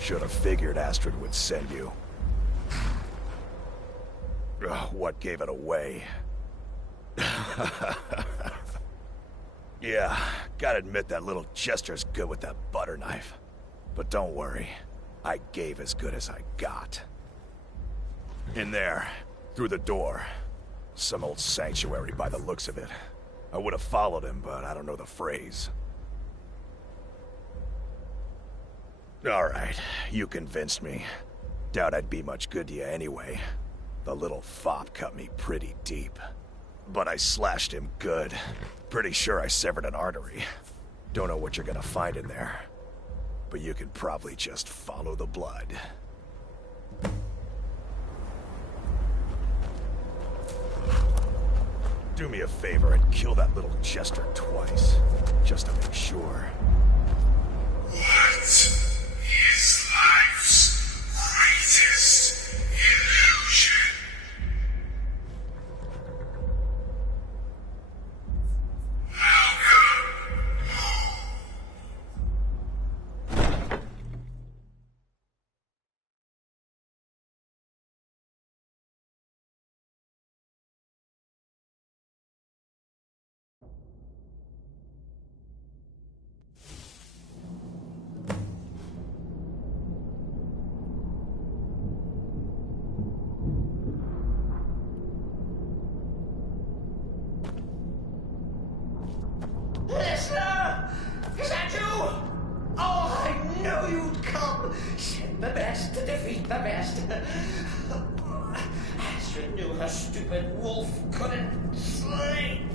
Should have figured Astrid would send you. Ugh, what gave it away? Yeah, gotta admit that little Jester's good with that butter knife. But don't worry, I gave as good as I got. In there, through the door. Some old sanctuary by the looks of it. I would have followed him, but I don't know the phrase. Alright, you convinced me. Doubt I'd be much good to you anyway. The little fop cut me pretty deep. But I slashed him good. Pretty sure I severed an artery. Don't know what you're gonna find in there. But you can probably just follow the blood. Do me a favor and kill that little Jester twice. Just to make sure. What is life's greatest illusion? Listener! Is that you? Oh, I knew you'd come! Send the best to defeat the best. Astrid knew her stupid wolf couldn't slice me.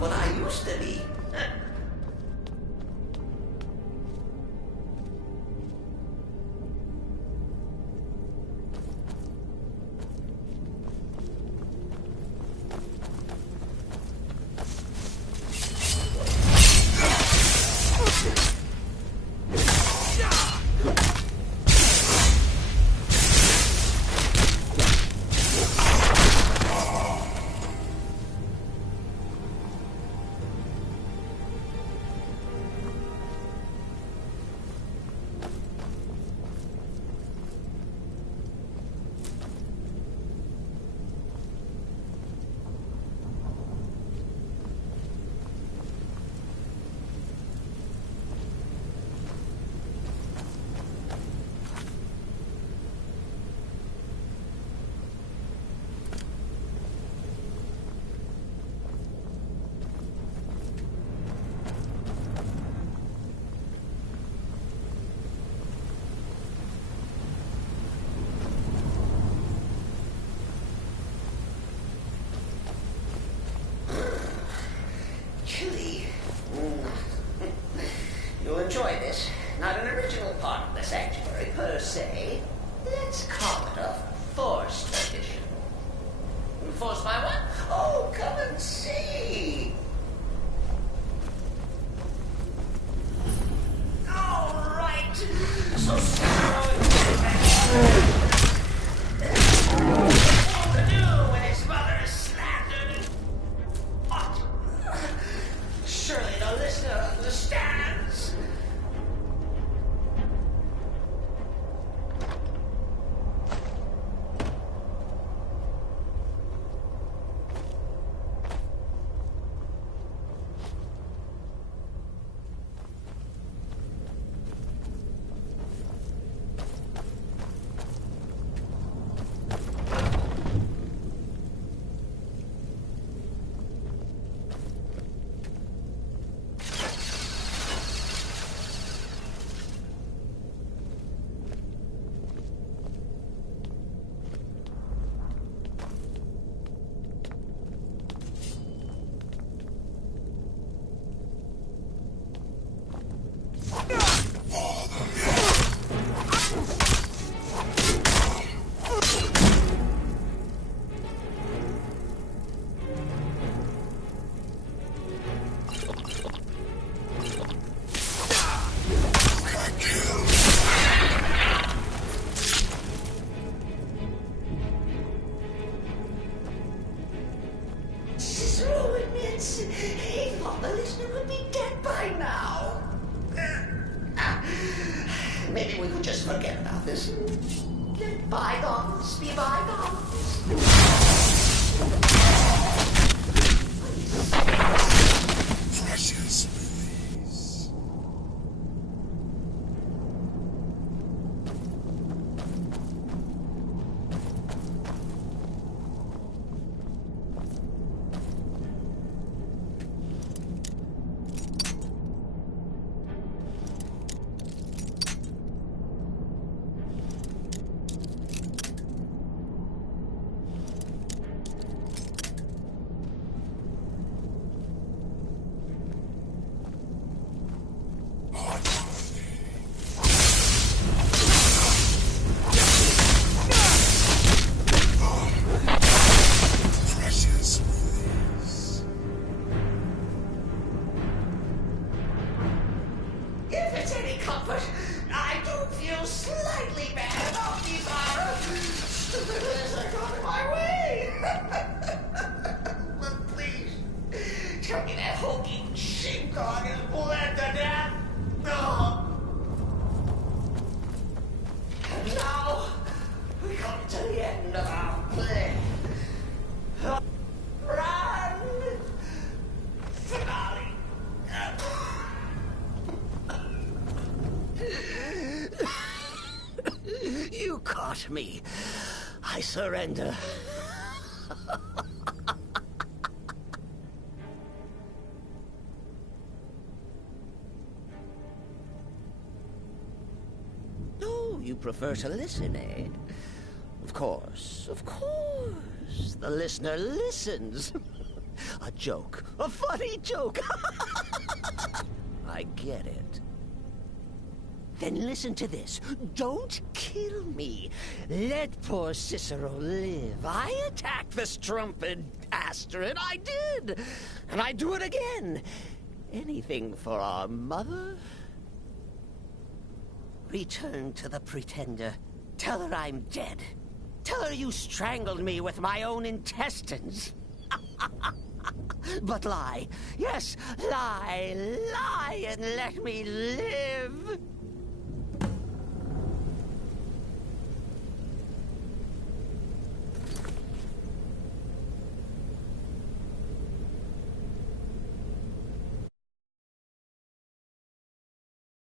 what I used to be. Chilly. You'll enjoy this. Not an original part of the sanctuary per se. Let's call it a forced addition. Forced by what? Oh, come and see. All right. So to do when his mother is slandered. What? Surely the listener understands. So admits he thought the listener would be dead by now. Maybe we could just forget about this. Let bygones be bygones. Precious release. Precious release. If it's any comfort, I do feel slightly bad about these as I got in my way. But please, tell me that hokey sheepdog is bled to death. No. And now, we come to the end of our play. Run! Finale. You caught me. I surrender. Oh, you prefer to listen, eh? Of course, of course. The listener listens. A joke. A funny joke. I get it. Then listen to this. Don't kill me. Let poor Cicero live. I attacked the strumpet Aster, and I did. And I do it again. Anything for our mother? Return to the Pretender. Tell her I'm dead. Tell her you strangled me with my own intestines. But lie. Yes, lie. Lie and let me live.